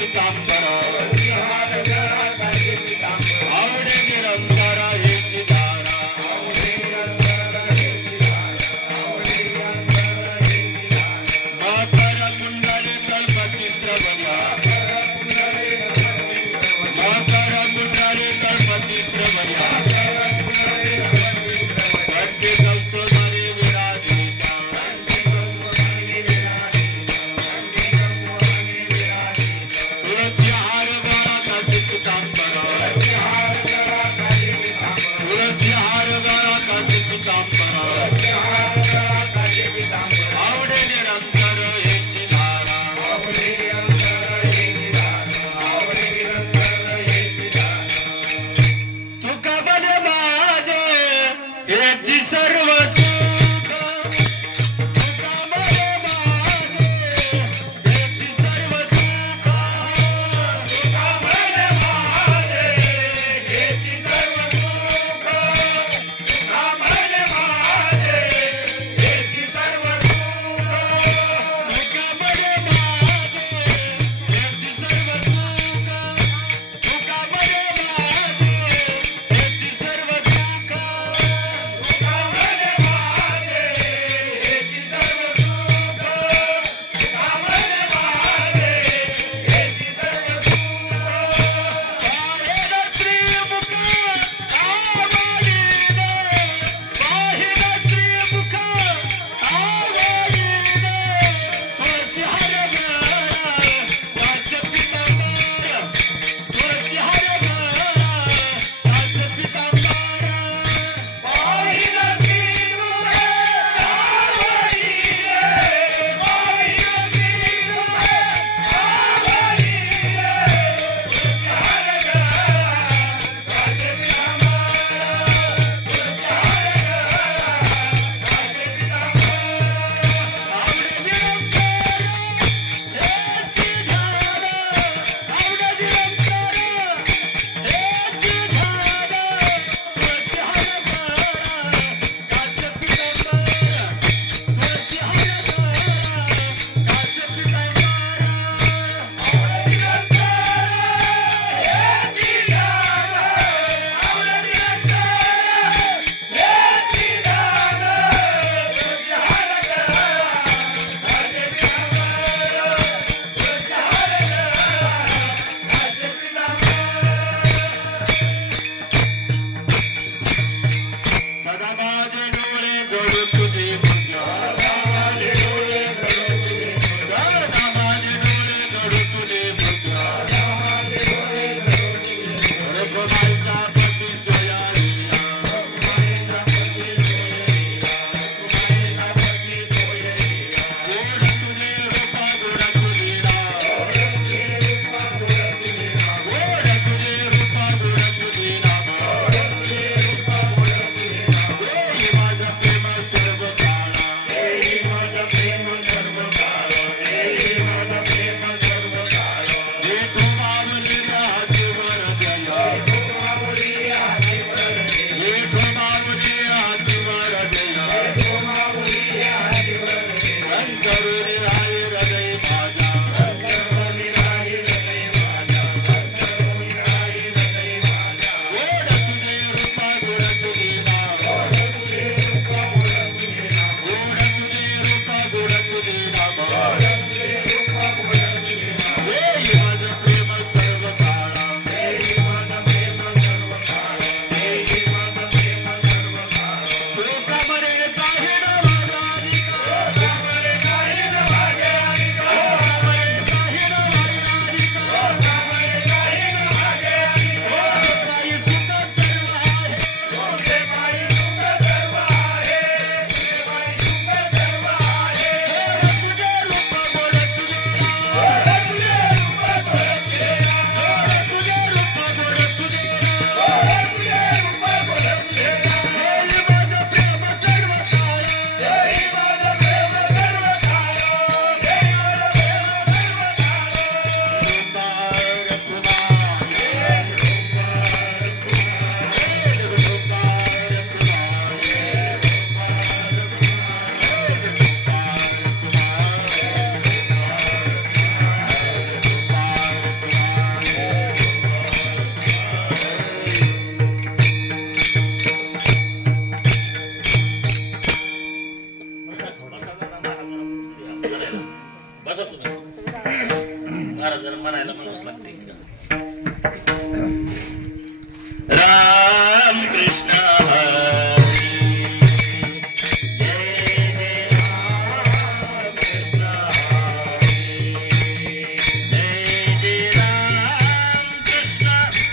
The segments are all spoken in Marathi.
पितांबरा आवडे निरंतर हेची धारा मकर कुंडली कल्पती श्रवया मकर कुंडली कल्पती श्रवया घंटी कौस्तुभमणि विराजिता तुलसी हार महाराजांना म्हणायला म्हणूच लागते राम कृष्ण हरी जय राम कृष्ण हरी जय राम कृष्ण हरी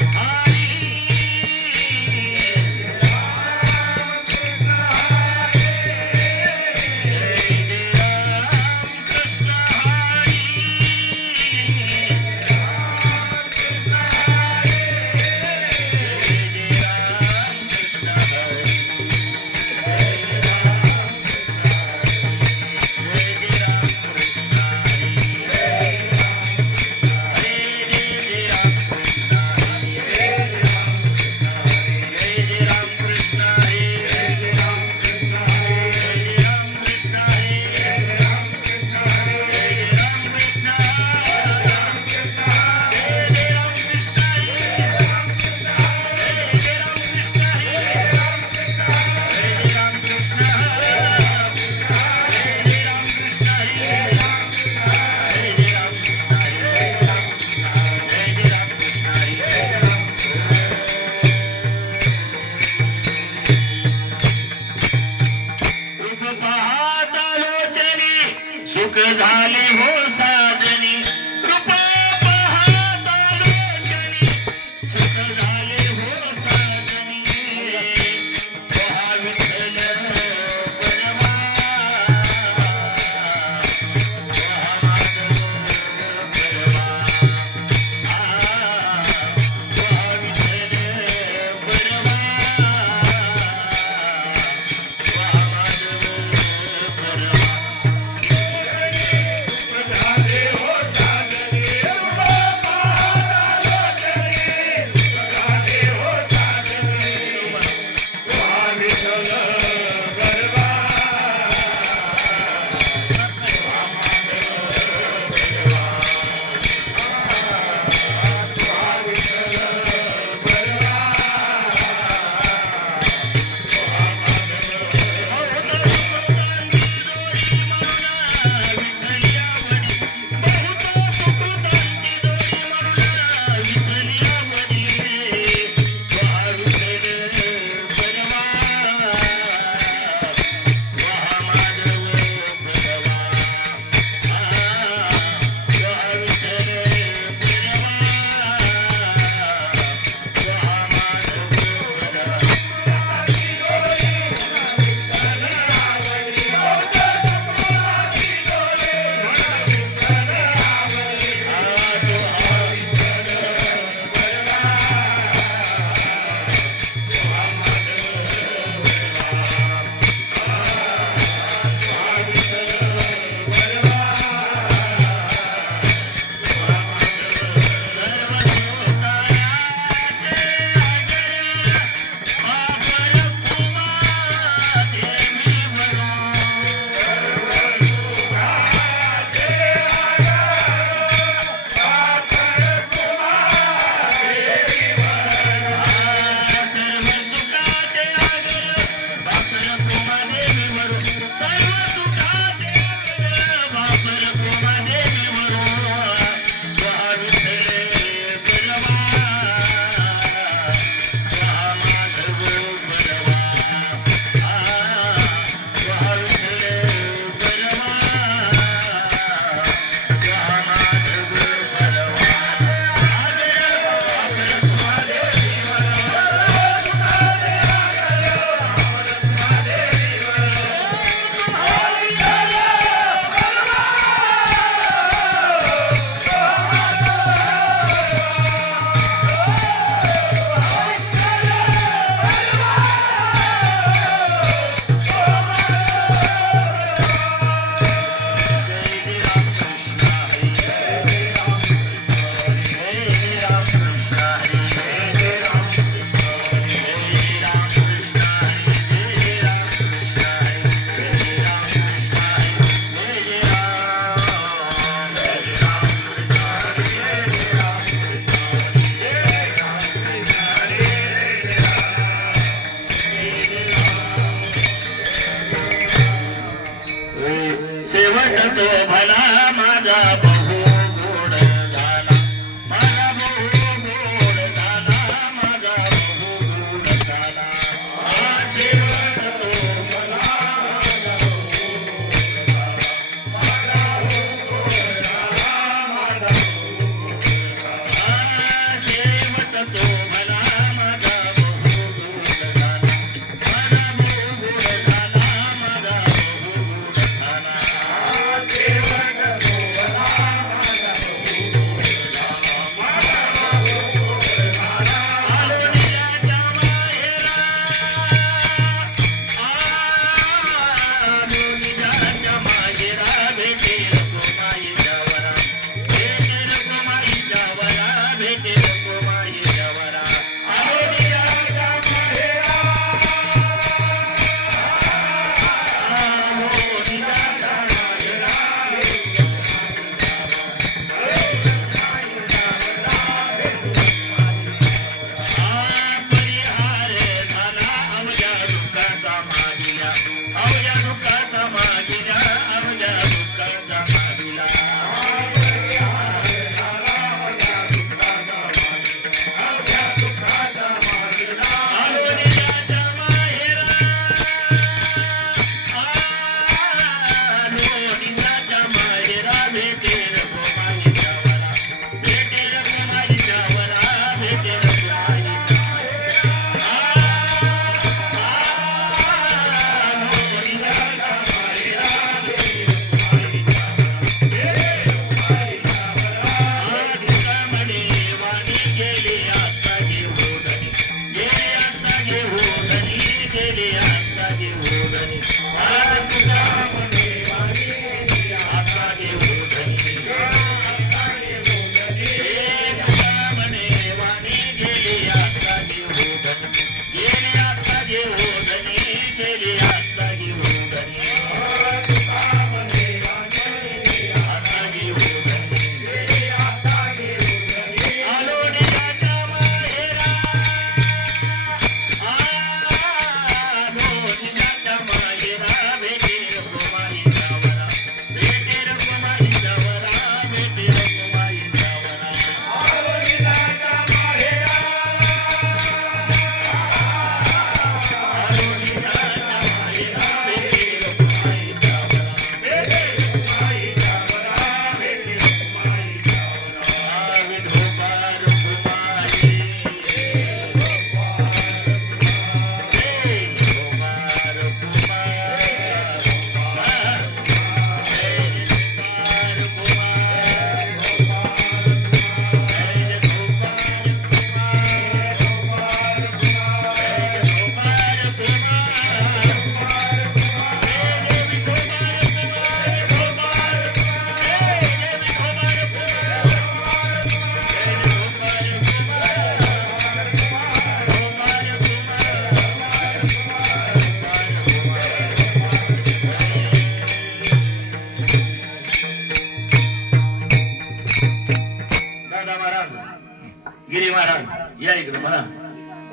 गिरी महाराज या इकडे म्हणा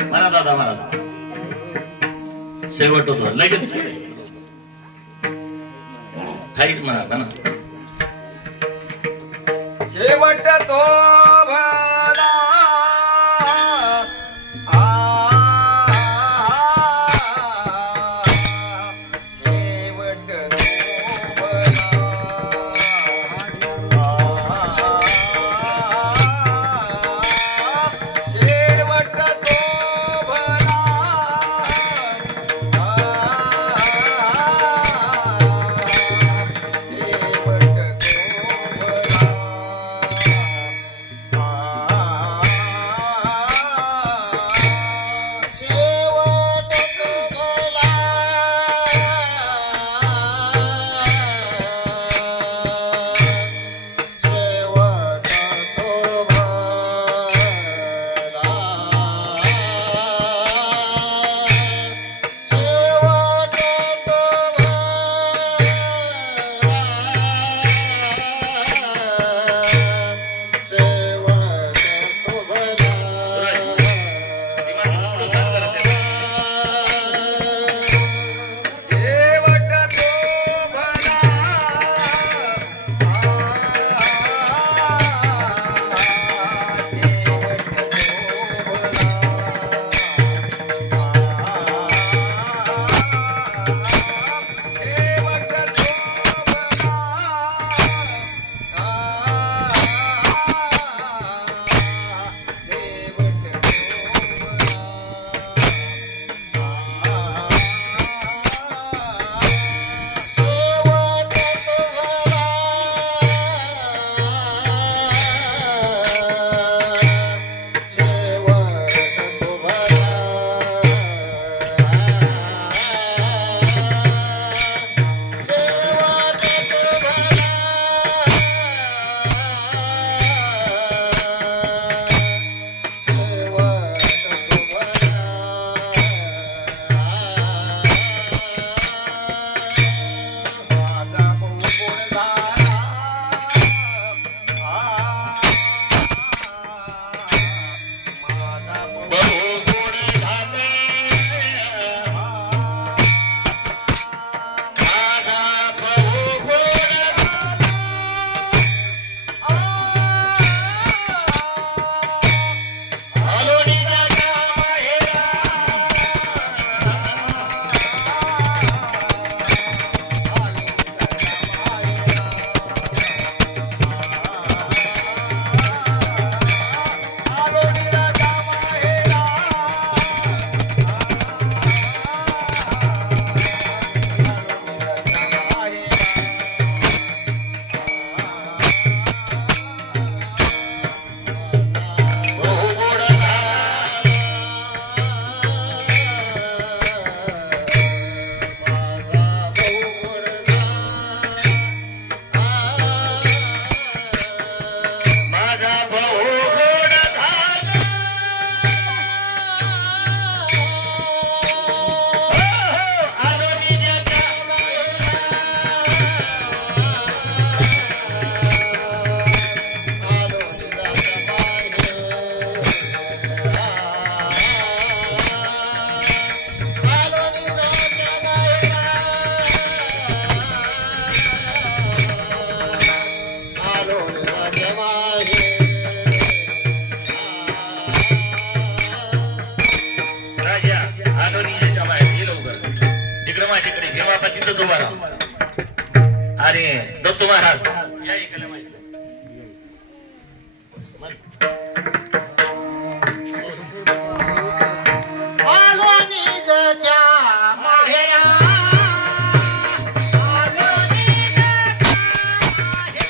म्हणा दादा महाराज शेवट होतो लगेच थाईच म्हणा म्हणा शेवट तो भला शेवट तो भला शेवट तो पुढं सांग जरा ते. शेवट तो भला अरे दत्तू महाराज या इकडे माहिती. आलो निजच्या माहेरा आलो निजच्या माहेरा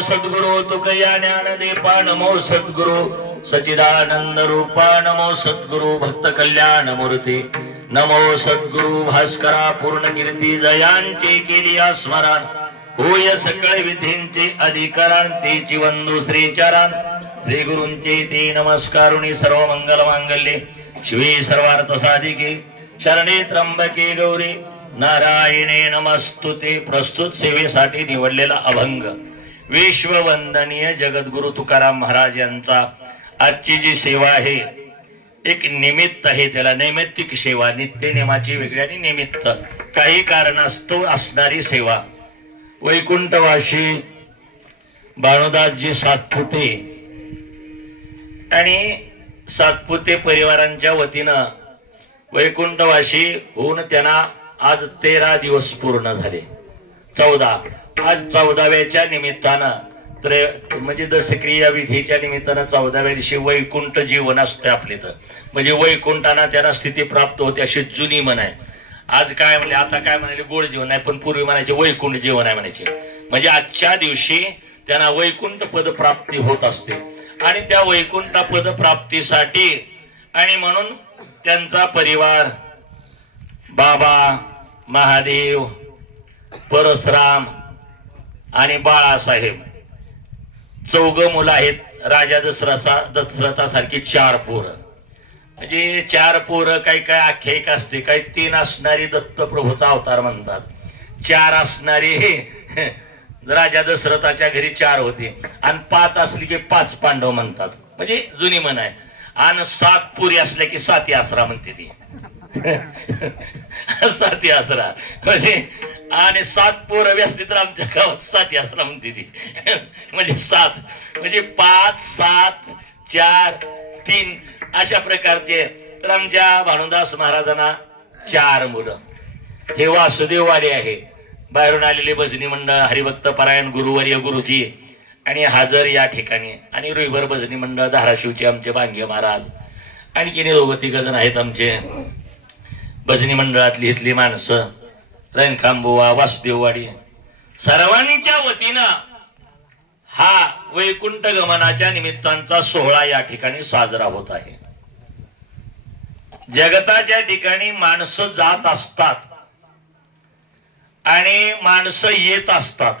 सद्गुरु तुकया ज्ञानदीपा नमो सद्गुरु सच्चिदानंद रूपा नमो सद्गुरु भक्त कल्याण मूर्ती नमो सद्गुरु भास्करा पूर्ण कीर्ती जयांचे केली स्मरण होय सकळ विधींचे अधिकरण तेची वंदू श्रीचरण श्री गुरूंचे ते नमस्कारुणी सर्व मंगल मांगल्ये शिवे सर्वार्थ साधिके शरणे त्र्यंबके गौरी नारायणे नमस्तुते। प्रस्तुत सेवेसाठी निवडलेला अभंग विश्ववंदनीय जगद्गुरु तुकाराम महाराज यांचा आजची जी सेवा आहे एक निमित्त आहे, त्याला नैमित्तिक सेवा, नित्य नेमाची वेगळी आणि निमित्त काही कारणास्तव असणारी सेवा। वैकुंठवासी भानुदासजी सातपुते आणि सातपुते परिवारांच्या वतीनं वैकुंठवासी होऊन त्यांना आज 13 दिवस पूर्ण झाले। 14 आज 14व्याच्या निमित्तानं म्हणजे दशक्रिया विधीच्या निमित्तानं 14व्या दिवशी वैकुंठ जीवन असते आपले, तर म्हणजे वैकुंठाना त्यांना स्थिती प्राप्त होते अशी जुनी म्हण आहे। आज काय म्हणले, आता काय म्हणाले गोड जेवण नाही, पण पूर्वी म्हणायचे वैकुंठ जेवण आहे म्हणायचे. म्हणजे आजच्या दिवशी त्यांना वैकुंठ पद प्राप्ती होत असते. आणि त्या वैकुंठ पद प्राप्तीसाठी आणि म्हणून त्यांचा परिवार बाबा महादेव परशुराम आणि बाळासाहेब चौघ मुलं आहेत. राजा दशरथासारखी 4 पोरं. म्हणजे 4 पोरं काही काय आख्यायिका असते, काही 3 असणारी दत्तप्रभूचा अवतार म्हणतात, 4 असणारी राजा दशरथाच्या घरी 4 होते आणि 5 असली की 5 पांडव म्हणतात. म्हणजे जुनी म्हण आहे. आणि 7 पुरी असल्या की 7 आसरा म्हणते ती 7 आसरा. म्हणजे आणि 7 पोरं असली तर आमच्या गावात 7 आसरा म्हणते ती. म्हणजे 7 म्हणजे 5 7 4 3 अशा प्रकारचे. तर आमच्या भानुदास महाराजांना 4 मुलं. हे वासुदेववाडी आहे. बाहेरून आलेले भजनी मंडळ हरिभक्त परायण गुरुवर्य गुरुजी आणि हजर या ठिकाणी. आणि रुईभर भजनी मंडळ धाराशिवचे आमचे बांगे महाराज. आणखी 2-3 जण आहेत आमचे भजनी मंडळातली इथली माणसं. रणखांबुवा वासुदेववाडी सर्वांच्या वतीनं हा वैकुंठ गमनाच्या निमित्तांचा सोहळा या ठिकाणी साजरा होत आहे. जगताच्या ठिकाणी माणसं जात असतात आणि माणसं येत असतात.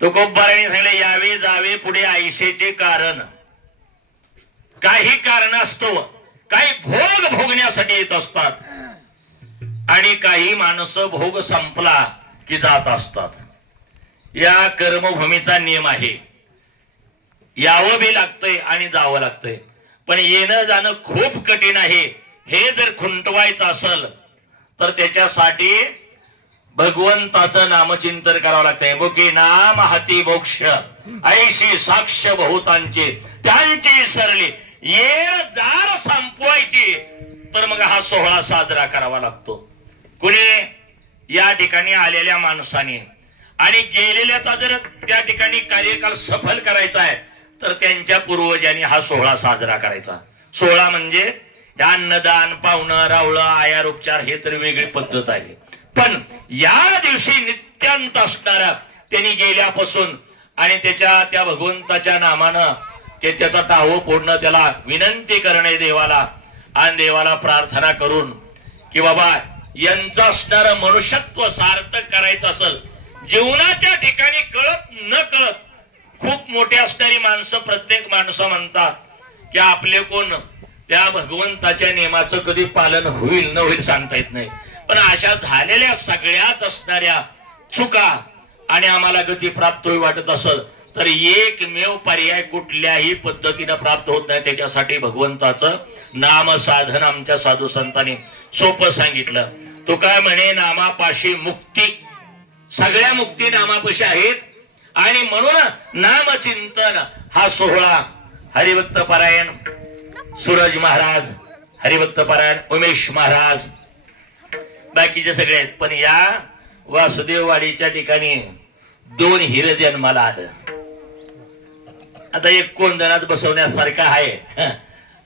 तुकोबाराने सांगितले यावे जावे पुढे आयुष्याचे कारण. काही कारणास्तव काही भोग भोगण्यासाठी येत असतात आणि काही माणसं भोग संपला की जात असतात. या कर्मभूमीचा नियम आहे. यावं बी लागतंय आणि जावं लागतंय. पण येणं जाणं खूप कठीण आहे. हे जर खुंटवायचं असेल तर त्याच्यासाठी भगवंताचं नामचिंतन करावं लागतंय. मुखी नाम हाती मोक्ष ऐशी साक्ष बहुतांचे त्यांची सरली ये जार संपवायची. तर मग हा सोहळा साजरा करावा लागतो. कुणी या ठिकाणी आलेल्या माणसाने आणि गेलेल्याचा जर त्या ठिकाणी कार्यकाल सफल करायचा आहे तर त्यांच्या पूर्वजांनी हा सोहळा साजरा करायचा. सोहळा म्हणजे अन्नदान पाहुणं रावळं आयार उपचार हे तर वेगळी पद्धत आहे. पण या दिवशी नित्यांत असणारा त्यांनी गेल्यापासून आणि त्या भगवंताच्या नामानं त्याचा टाहो फोडणं, त्याला विनंती करणे देवाला आणि देवाला प्रार्थना करून की बाबा यांचं असणारं मनुष्यत्व सार्थक करायचं असेल. जीवनाच्या ठिकाणी कळत न कळत खूप मोठी असणारी माणसं प्रत्येक माणसं म्हणतात की आपले कोण त्या भगवंताच्या नियमाचं कधी पालन होईल न होईल सांगता येत नाही. पण अशा झालेल्या सगळ्याच असणाऱ्या चुका आणि आम्हाला गती प्राप्त होईल वाटत असेल तर एकमेव पर्याय कुठल्याही पद्धतीनं प्राप्त होत नाही. त्याच्यासाठी भगवंताचं नाम साधन आमच्या साधू संतांनी सोपं सांगितलं. तो काय म्हणे नामापाशी मुक्ती. सगळ्या मुक्ती नामापाशी आहेत. आणि म्हणून नामचिंतन हा सोहळा हरिभक्त परायण सूरज महाराज, हरिभक्त परायण उमेश महाराज, बाकीचे सगळे आहेत. पण या वासुदेववाडीच्या ठिकाणी 2 हिर जन्माला आलं. आता एक कोंदणात बसवण्यासारखा आहे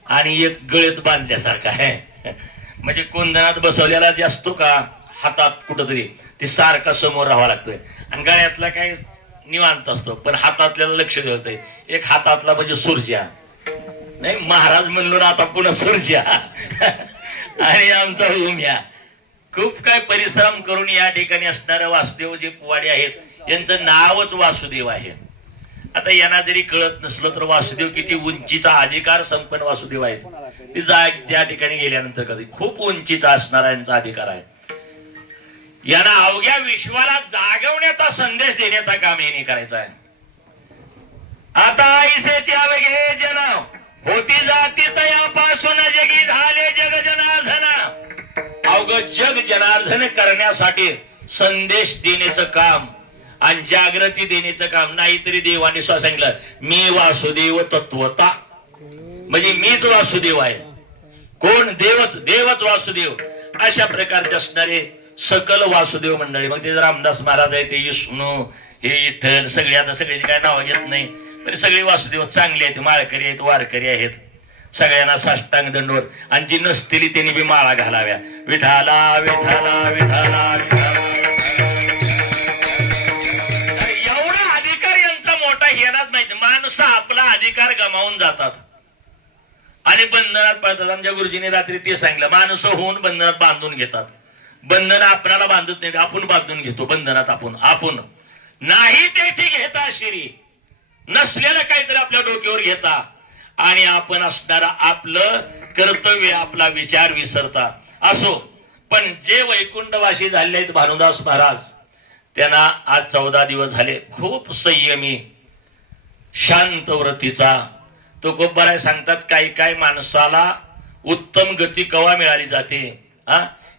आणि एक गळीत बांधण्यासारखा आहे. म्हणजे कोंदणात बसवलेला जे असतो का हातात कुठंतरी ते सारखा समोर राहावा लागतोय आणि गळ्यातला काय निवांत असतो. पण हातातल्याला लक्ष देतोय. एक हातातला म्हणजे सूर्या नाही महाराज म्हणलो आता पुन्हा सूर्या आणि आमचा उम्या. खूप काय परिश्रम करून या ठिकाणी असणारे वासुदेव जे वाडी आहेत यांचं नावच वासुदेव आहे. आता यांना जरी कळत नसलं तर वासुदेव किती उंचीचा अधिकार संपन्न वासुदेव आहेत. ते त्या ठिकाणी गेल्यानंतर कधी खूप उंचीचा असणारा यांचा अधिकार आहे. यांना अवघ्या विश्वाला जागवण्याचा संदेश देण्याचा काम यांनी करायचा आहे. आता ऐसेचे अवघे जन होती जाती तयापासून जगी झाले जग जनार्दन. अवघ जग जनार्दन करण्यासाठी संदेश देण्याचं काम आणि जागृती देण्याचं काम. नाहीतरी देवाने स्वतः सांगितलं मी वासुदेव तत्वता. म्हणजे मीच वासुदेव आहे. कोण? देवच वासुदेव. अशा प्रकारचे असणारे सकल वासुदेव मंडळी. मग ते रामदास महाराज आहे, ते विष्णू, हे विठ्ठल, सगळे आता सगळ्याची काय नावं घेत नाही तरी सगळे वासुदेव चांगले आहेत. माळकरी आहेत, वारकरी आहेत. सगळ्यांना साष्टांग दंडवत, आणि जी नसलेली त्यांनी बी माळा घालाव्या. विठाला विठाला विठाला विठाला. एवढा अधिकार यांचा मोठा येणार माहिती. माणसं आपला अधिकार गमावून जातात आणि बंधनात पडतात. आमच्या गुरुजीने रात्री ते सांगितलं, माणसं होऊन बंधनात बांधून घेतात. बंधन आपल्याला बांधत नाही, आपण बांधून घेतो बंधनात. आपण नाही त्याची घेता शिरी, नसलेलं काहीतरी आपल्या डोक्यावर घेता, आणि आपण असणारा आपलं कर्तव्य आपला विचार विसरता. असो, पण जे वैकुंठवासी झाले आहेत भानुदास महाराज, त्यांना आज 14 दिवस झाले. खूप संयमी शांत व्रतीचा तो खूप बराय. सांगतात काही काय माणसाला उत्तम गती कवा मिळाली जाते.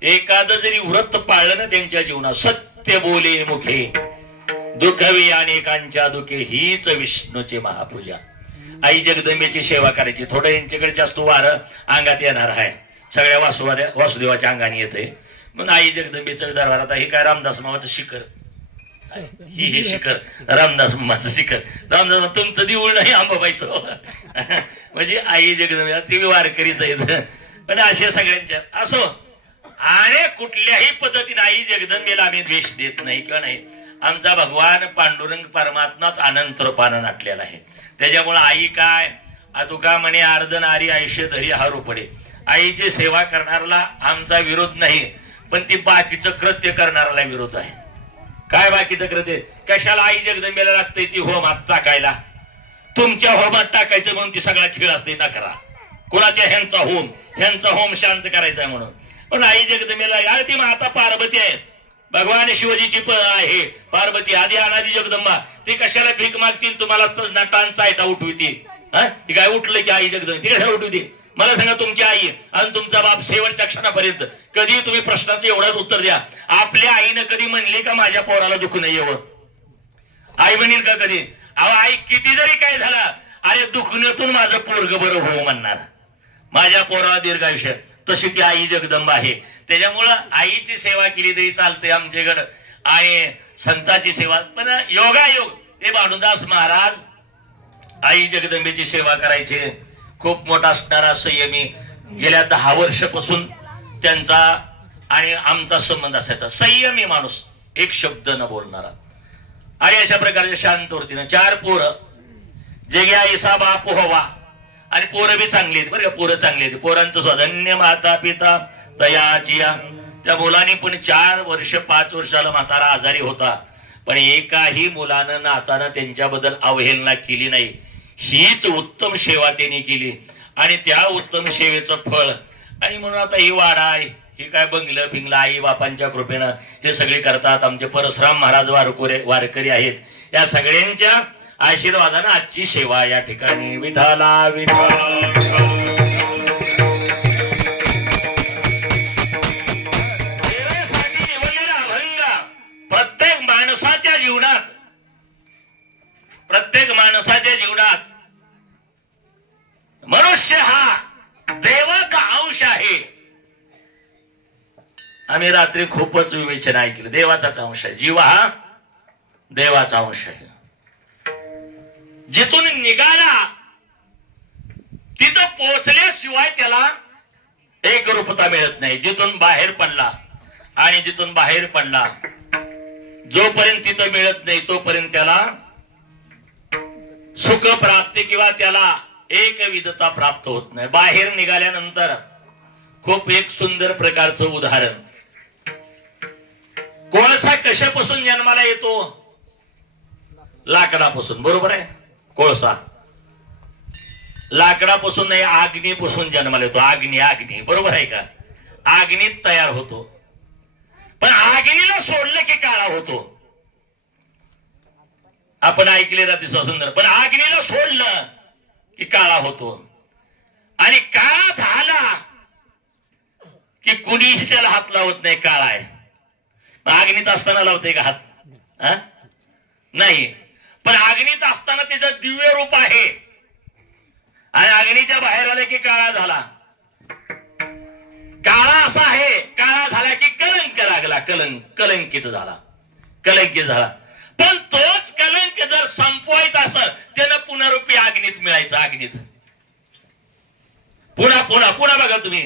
एखादं जरी व्रत पाळलं ना त्यांच्या जीवनात, सत्य बोले मुखे दुखवी अनेकांच्या दुखे, हीच विष्णूची महापूजा. आई जगदंबेची सेवा करायची. थोडं यांच्याकडे जास्त वारं अंगात येणार आहे, सगळ्या वासुदेवाच्या अंगाने येते. म्हणून आई जगदंबेचं दरबारात हे काय रामदास मामाचं शिखर, ही शिखर रामदास मामाचं शिखर. रामदास तुमचं देऊळ नाही अंबाबाईचं. म्हणजे आई जगदंबे ते वारकरीच आहेत. पण अशा सगळ्यांच्या असो, आणि कुठल्याही पद्धतीने आई जगदंबेला आम्ही द्वेष देत नाही किंवा नाही. आमचा भगवान पांडुरंग परमात्माच अनंत रूपानं नाटलेला आहे. त्याच्यामुळे आई काय तुका म्हणे अर्ध नारी आयुष्य धरी हा रूपडे. आईची सेवा करणाऱ्याला आमचा विरोध नाही, पण ती बाकीचं कृत्य करणाऱ्याला विरोध आहे. काय बाकीचं कृत्य? कशाला आई जगदंबेला लागतंय ती होमात टाकायला? तुमच्या होमात टाकायचं म्हणून ती सगळा खेळ असते ना करा. कुणाच्या ह्यांचा होम शांत करायचा म्हणून. पण आई जगदंबेला ती माता पार्वती आहे, भगवान शिवजीची आहे पार्वती, आधी अनादी जगदंबा. ती कशाला भीक मागतील तुम्हाला नटान चायटा उठविती? ती काय उठलं की आई जगदंबा ती कशाला उठविती? मला सांगा, तुमची आई आणि तुमचा बाप शेवटच्या क्षणापर्यंत कधी तुम्ही प्रश्नाचं एवढंच उत्तर द्या. आपल्या आईनं कधी म्हणली का माझ्या पोराला दुःख नाही यावं? आई म्हणेल का कधी? अहो, आई किती जरी काय झाला, अरे दुखण्यातून माझं पोरग बरं हो म्हणणार, माझ्या पोराला दीर्घायुष्य. तशी ती आई जगदंबा आहे. त्याच्यामुळं आईची सेवा केली तरी चालते आमच्याकडं, आणि संतांची सेवा. पण योगायोग हे भानुदास महाराज आई जगदंबेची सेवा करायचे. खूप मोठा असणारा संयमी. गेल्या 10 वर्षापासून त्यांचा आणि आमचा संबंध असायचा. संयमी माणूस, एक शब्द न बोलणारा, आणि अशा प्रकारच्या शांत वृत्तीनं. 4 पोरं, जे घ्या ऐसा बाप व्हावा, आणि पोरं बी चांगली आहेत बरं का. पोरं चांगली आहेत. पोरांचं स्वधन्य माता पिता दयाचिया. त्या मुलाने पण 4 वर्ष 5 वर्षाला म्हातारा आजारी होता, पण एकाही मुलानं नातानं त्यांच्याबद्दल अवहेलना केली नाही. हीच उत्तम सेवा त्यांनी केली, आणि त्या उत्तम सेवेचं फळ. आणि म्हणून आता ही वाडा आहे, ही काय बंगलं फिंगलं आई बापांच्या कृपेनं हे सगळे करतात. आमचे परशुराम महाराज वारकरी आहेत. या सगळ्यांच्या आशीर्वादानं आजची सेवा या ठिकाणी. विठाला विठ्ठल. प्रत्येक माणसाच्या जीवनात मनुष्य हा देवाचा अंश आहे. आम्ही रात्री खूपच विवेचन ऐकलं. देवाचाच अंश आहे. जीव हा देवाचा अंश आहे. जिथून निघाला तिथं पोहोचल्याशिवाय त्याला एक रूपता मिळत नाही. जिथून बाहेर पडला, आणि जिथून बाहेर पडला जोपर्यंत तिथं मिळत नाही तोपर्यंत त्याला सुख प्राप्ती किंवा त्याला एक विधता प्राप्त होत नाही. बाहेर निघाल्यानंतर खूप एक सुंदर प्रकारचं उदाहरण. कोळसा कशापासून जन्माला येतो? लाकडापासून. बरोबर आहे. कोळसा लाकडापासून नाही, अग्नीपासून जन्माला येतो. अग्नी बरोबर आहे का? अग्नीत तयार होतो. पण अग्नीला सोडलं की काळा होतो. आपण ऐकले राहते सुंदर. पण अग्नीला सोडलं की काळा होतो, आणि काळा झाला की कुणीही त्याला हात लावत नाही. काळा आहे. अग्नीत असताना लावते का हात? नाही. पण अग्नीत असताना त्याचं दिव्य रूप आहे, आणि अग्नीच्या बाहेर आले की काळा झाला. काळा असा आहे, काळा झाला की कलंक लागला. कलंकित झाला. पण तोच कलंक जर संपवायचा असेल त्यानं पुनरुपी अग्नीत मिळायचं. अग्नीत पुन्हा पुन्हा पुन्हा बघा तुम्ही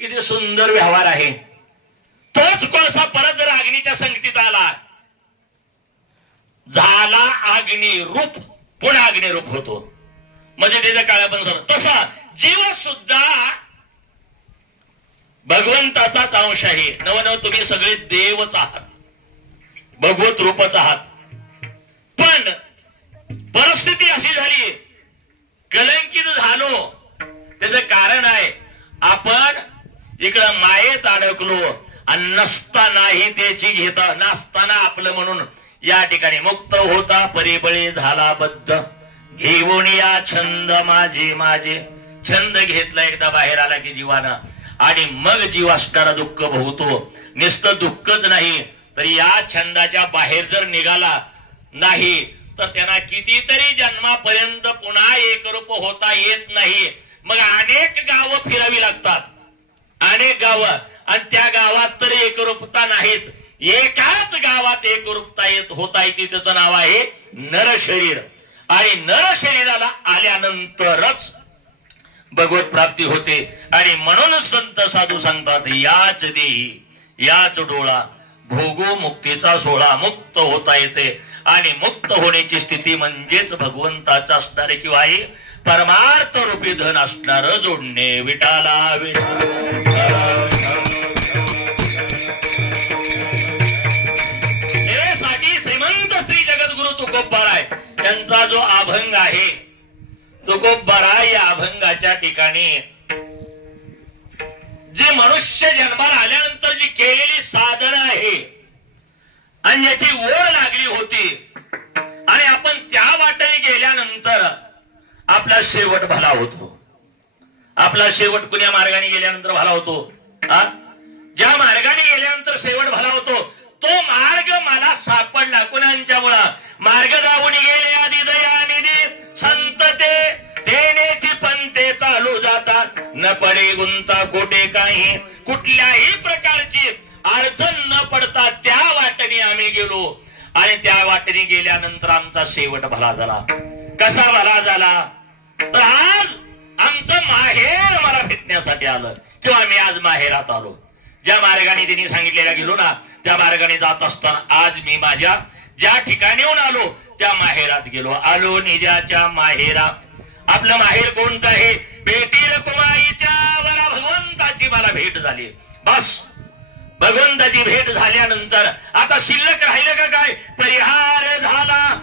किती सुंदर व्यवहार आहे. तोच कोळसा परत जर अग्नीच्या संगतीत आला झाला अग्निरूप, पुन्हा अग्निरूप होतो. म्हणजे त्याच्या काळ्या पण सर तसा जीव सुद्धा भगवंताचाच अंश आहे. नव तुम्ही सगळे देवच आहात, भगवत रूपच आहात. पण परिस्थिती अशी झाली, कलंकित झालो. त्याचं कारण आहे आपण इकडं मायेत अडकलो आणि नसतानाही त्याची घेता, नसताना आपलं म्हणून या ठिकाणी मुक्त होता परिबळी झाला बद्ध. घेऊन या छंद माझे माझे, छंद घेतला एकदा बाहेर आला की जीवाना, आणि मग जीव असणारा दुःख भोगतो. नुसतं दुःखच नाही तर या छंदाच्या बाहेर जर निघाला नाही तर त्यांना कितीतरी जन्मापर्यंत पुन्हा एकरूप होता येत नाही. मग अनेक गावं फिरावी लागतात, अनेक गावं, आणि त्या गावात तर एकरूपता नाहीच. एकाच गावात एकरूपता होता येते, त्याचं नाव आहे नरशरीर. आणि नरशरीराला आल्यानंतरच भगवत प्राप्ती होते. आणि म्हणून संत साधू सांगतात याच देही याच डोळा भोगो मुक्तीचा सोहळा. मुक्त होता येते आणि मुक्त होण्याची स्थिती म्हणजेच भगवंताचं असणारे किंवा आहे परमार्थ रूपी धन असणार जोडणे विठाला सेवेसाठी श्रीमंत श्री जगद्गुरु तुकोबाराय त्यांचा जो अभंग आहे, तुकोबाराय या अभंगाच्या ठिकाणी जी मनुष्य जन्माला आल्यानंतर जी केलेली साधना आहे आणि याची ओढ लागली होती, आणि आपण त्या वाटेने गेल्यानंतर आपला शेवट भला होतो. आपला शेवट कुण्या मार्गाने गेल्यानंतर भला होतो? ज्या मार्गाने गेल्यानंतर शेवट भला होतो तो मार्ग मला सापडला. कुणांच्यामुळं? मार्ग जाऊन गेले आधी दयानिधी संत ते देण्याची पंते चालू जातात, न पडे गुंता कोटे काही, कुठल्याही प्रकारची अडचण न पडता त्या वाटेने आम्ही गेलो. आणि त्या वाटेने गेल्यानंतर आमचा शेवट भला झाला. कसा भला झाला? तर आज आमचं माहेर मला भेटण्यासाठी आलं, किंवा आम्ही आज माहेरात आलो. ज्या मार्गाने त्यांनी सांगितलेल्या गेलो ना त्या मार्गाने जात असताना आज मी माझ्या ज्या ठिकाणीहून आलो त्या माहेरात गेलो. आलो निजाच्या माहेरा. आपलं माहेर कोणतं आहे? भेटी रकुमाईच्या वरा भगवंताची मला भेट झाली. बस भगवंताची भेट झाल्यानंतर आता शिल्लक राहिलं का काय? परिहार झाला.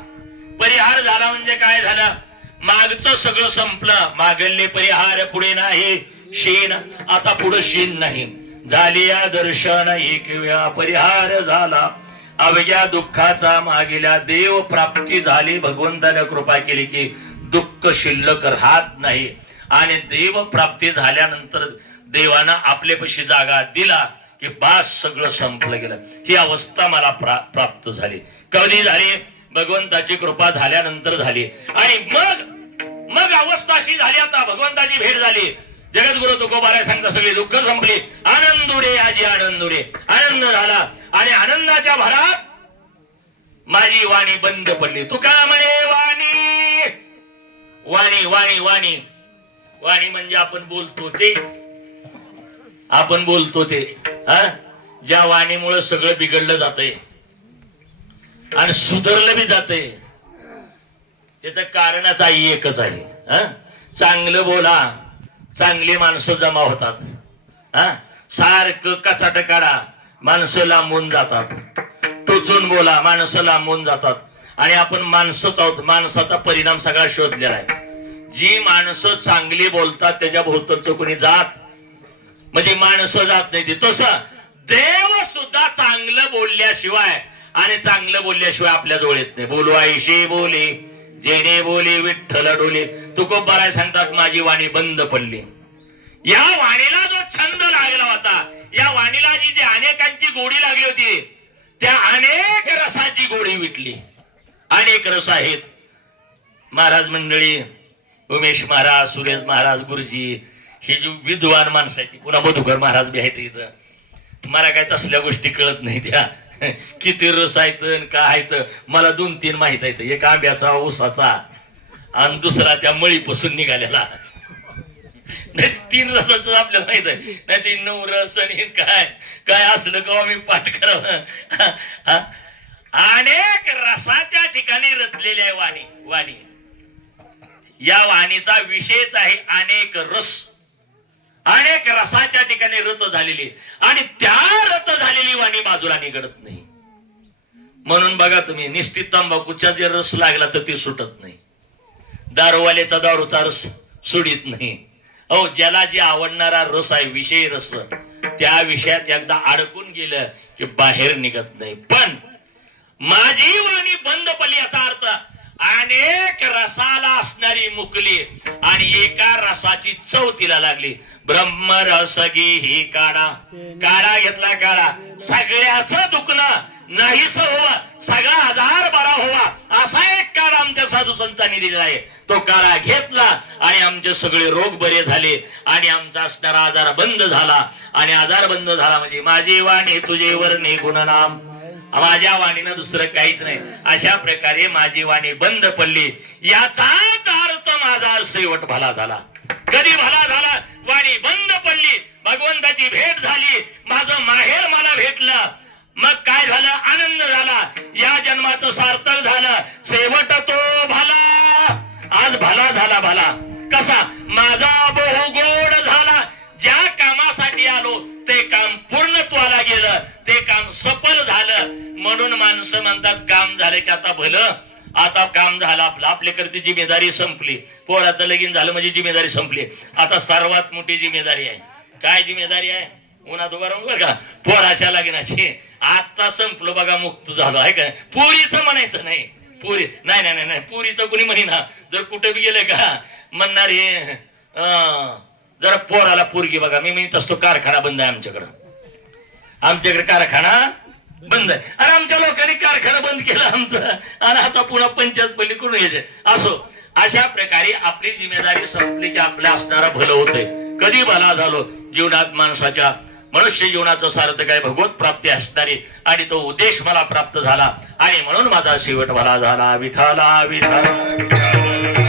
परिहार झाला म्हणजे काय झालं? मागचं सगळं संपलं. मागले परिहार पुढे नाही शीन, आता पुढे शीन नाही. झाली या दर्शन एक वेळा परिहार झाला. अवघ्या दुःखाचा मागेल्या देव प्राप्ती झाली. भगवंताने कृपा केली की दुःख शिल्लक राहत नाही. आणि देव प्राप्ती झाल्यानंतर देवानं आपल्यापाशी जागा दिला की बास सगळं संपलं गेलं. ही अवस्था मला प्राप्त झाली. कधी झाली? भगवंताची कृपा झाल्यानंतर झाली. आणि मग अवस्था अशी झाली, आता भगवंताची भेट झाली. जगद्गुरु तुकोबाराय सांगता सगळी दुःख संपली. आनंदुरे आजी आनंदुरे, आनंद झाला. आणि आनंदाच्या भरात माझी वाणी बंद पडली. तुका म्हणे वाणी वाणी वाणी वाणी वाणी म्हणजे आपण बोलतो ते, आपण बोलतो ते, ज्या वाणीमुळे सगळं बिघडलं जातंय आणि सुधारलं बी जातंय. त्याचं कारणच एकच आहे, चांगलं बोला, चांगली माणसं जमा होतात. सारखं कचाट काढा, माणसं लांबून जातात. टोचून बोला, माणसं लांबून जातात. आणि आपण माणसंच आहोत. माणसाचा परिणाम सगळा शोधलेला आहे. जी माणसं चांगली बोलतात त्याच्या भोवतरचं कोणी जात म्हणजे माणसं जात नाही. तसं देव सुद्धा चांगलं बोलल्याशिवाय आणि चांगलं बोलल्याशिवाय आपल्या जवळ येत नाही. बोलू आईशी बोले जेने बोले विठ्ठल डोले. तुकोबाराय सांगतात माझी वाणी बंद पडली. या वाणीला जो छंद लागला होता, या वाणीला जी अनेकांची गोडी लागली होती, त्या अनेक रसाची गोडी विटली. अनेक रस आहेत. महाराज मंडळी, उमेश महाराज, सुरेश महाराज, गुरुजी, ही जी विद्वान माणसं आहेत, पुन्हा मधुकर महाराज बी आहेत इथं. मला काय तसल्या गोष्टी कळत नाही. त्या किती रस आहेत काय आहेत मला 2-3 माहित आहेत. एक आंब्याचा, ऊसाचा, आणि दुसरा त्या मळीपासून निघालेला. नाही 3 रसाचं आपल्याला माहित आहे, नाही 9 रस आणि काय काय असलं का मी पाठ करावं. अनेक रसाच्या ठिकाणी रचलेली आहे वाणी. वाणी या वाणीचा विषयच आहे अनेक रस. अनेक रसाच्या ठिकाणी रत झालेली आणि त्या रत झालेली वाणी बाजूला निघडत नाही. म्हणून बघा तुम्ही निश्चित तंबाखूचा जे रस लागला तर ती सुटत नाही. दारूवाल्याचा दारूचा रस सुडीत नाही. अहो ज्याला जे आवडणारा रस आहे विषय रस त्या विषयात एकदा अडकून गेलं की बाहेर निघत नाही. पण माझी वाणी बंद पडली याचा अर्थ अनेक रसाला असणारी मुकली आणि एका रसाची चव तिला लागली. ब्रह्मरस घे ही काढा. काढा घेतला काढा. सगळ्याच दुखणं नाहीस व्हावा, सगळा आजार बरा व्हावा असा एक काढा आमच्या साधू संतांनी दिलेला आहे. तो काढा घेतला आणि आमचे सगळे रोग बरे झाले आणि आमचा असणारा आजार बंद झाला. आणि आजार बंद झाला म्हणजे माझी वाणी तुझे वर्णी गुणनाम. माझ्या वाणीनं दुसरं काहीच नाही. अशा प्रकारे माझी वाणी बंद पडली. याचाच अर्थ माझा शेवट भला झाला. कधी भला झाला? वाणी बंद पडली, भगवंताची भेट झाली, माझं माहेर मला भेटलं. मग काय झालं? आनंद झाला. या जन्माचं सार्थक झालं. शेवट तो भला. आज भला झाला. भला कसा? माझा बहु गोड झाला. ज्या कामासाठी आलो ते काम पूर्णत्वाला गेलं, ते काम सफल झालं. म्हणून माणसं म्हणतात काम झालं की आता भलं, आता काम झालं आपलं, आपल्याकडे जिम्मेदारी संपली. पोराचं लगीन झालं म्हणजे जिम्मेदारी संपली. आता सर्वात मोठी जिम्मेदारी आहे. काय जिम्मेदारी आहे? उन्हात उभा राहून बघा पोराच्या लग्नाची. आता संपलं बघा, मुक्त झालो आहे काय. पुरीचं म्हणायचं नाही. पुरी नाही नाही नाही पुरीचं कुणी म्हणेना. जर कुठे बी गेले का म्हणणार हे जरा पोराला पोरगी बघा. मी म्हणत असतो कारखाना बंद आहे आमच्याकडं. आमच्याकडे कारखाना बंद आहे. अरे आमच्या लोकांनी कारखाना बंद केला आमचं आणि आता पुन्हा पंचायत पल्ली करून यायचे. असो अशा प्रकारे आपली जिम्मेदारी संपली की आपल्या असणारा भलं होतंय. कधी भला झालो? जीवनात माणसाच्या मनुष्य जीवनाचं सार्थक आहे भगवत प्राप्ती असणारी आणि तो उद्देश मला प्राप्त झाला आणि म्हणून माझा शेवट भला झाला. विठाला विठाला.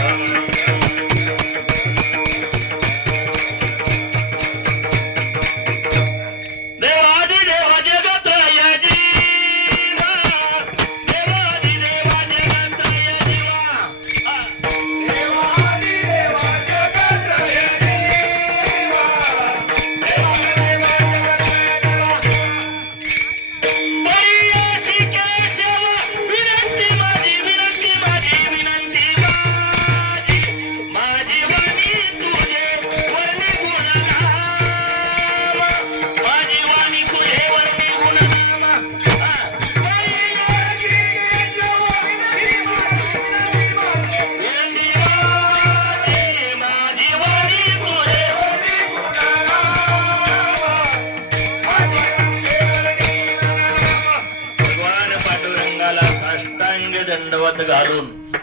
घालून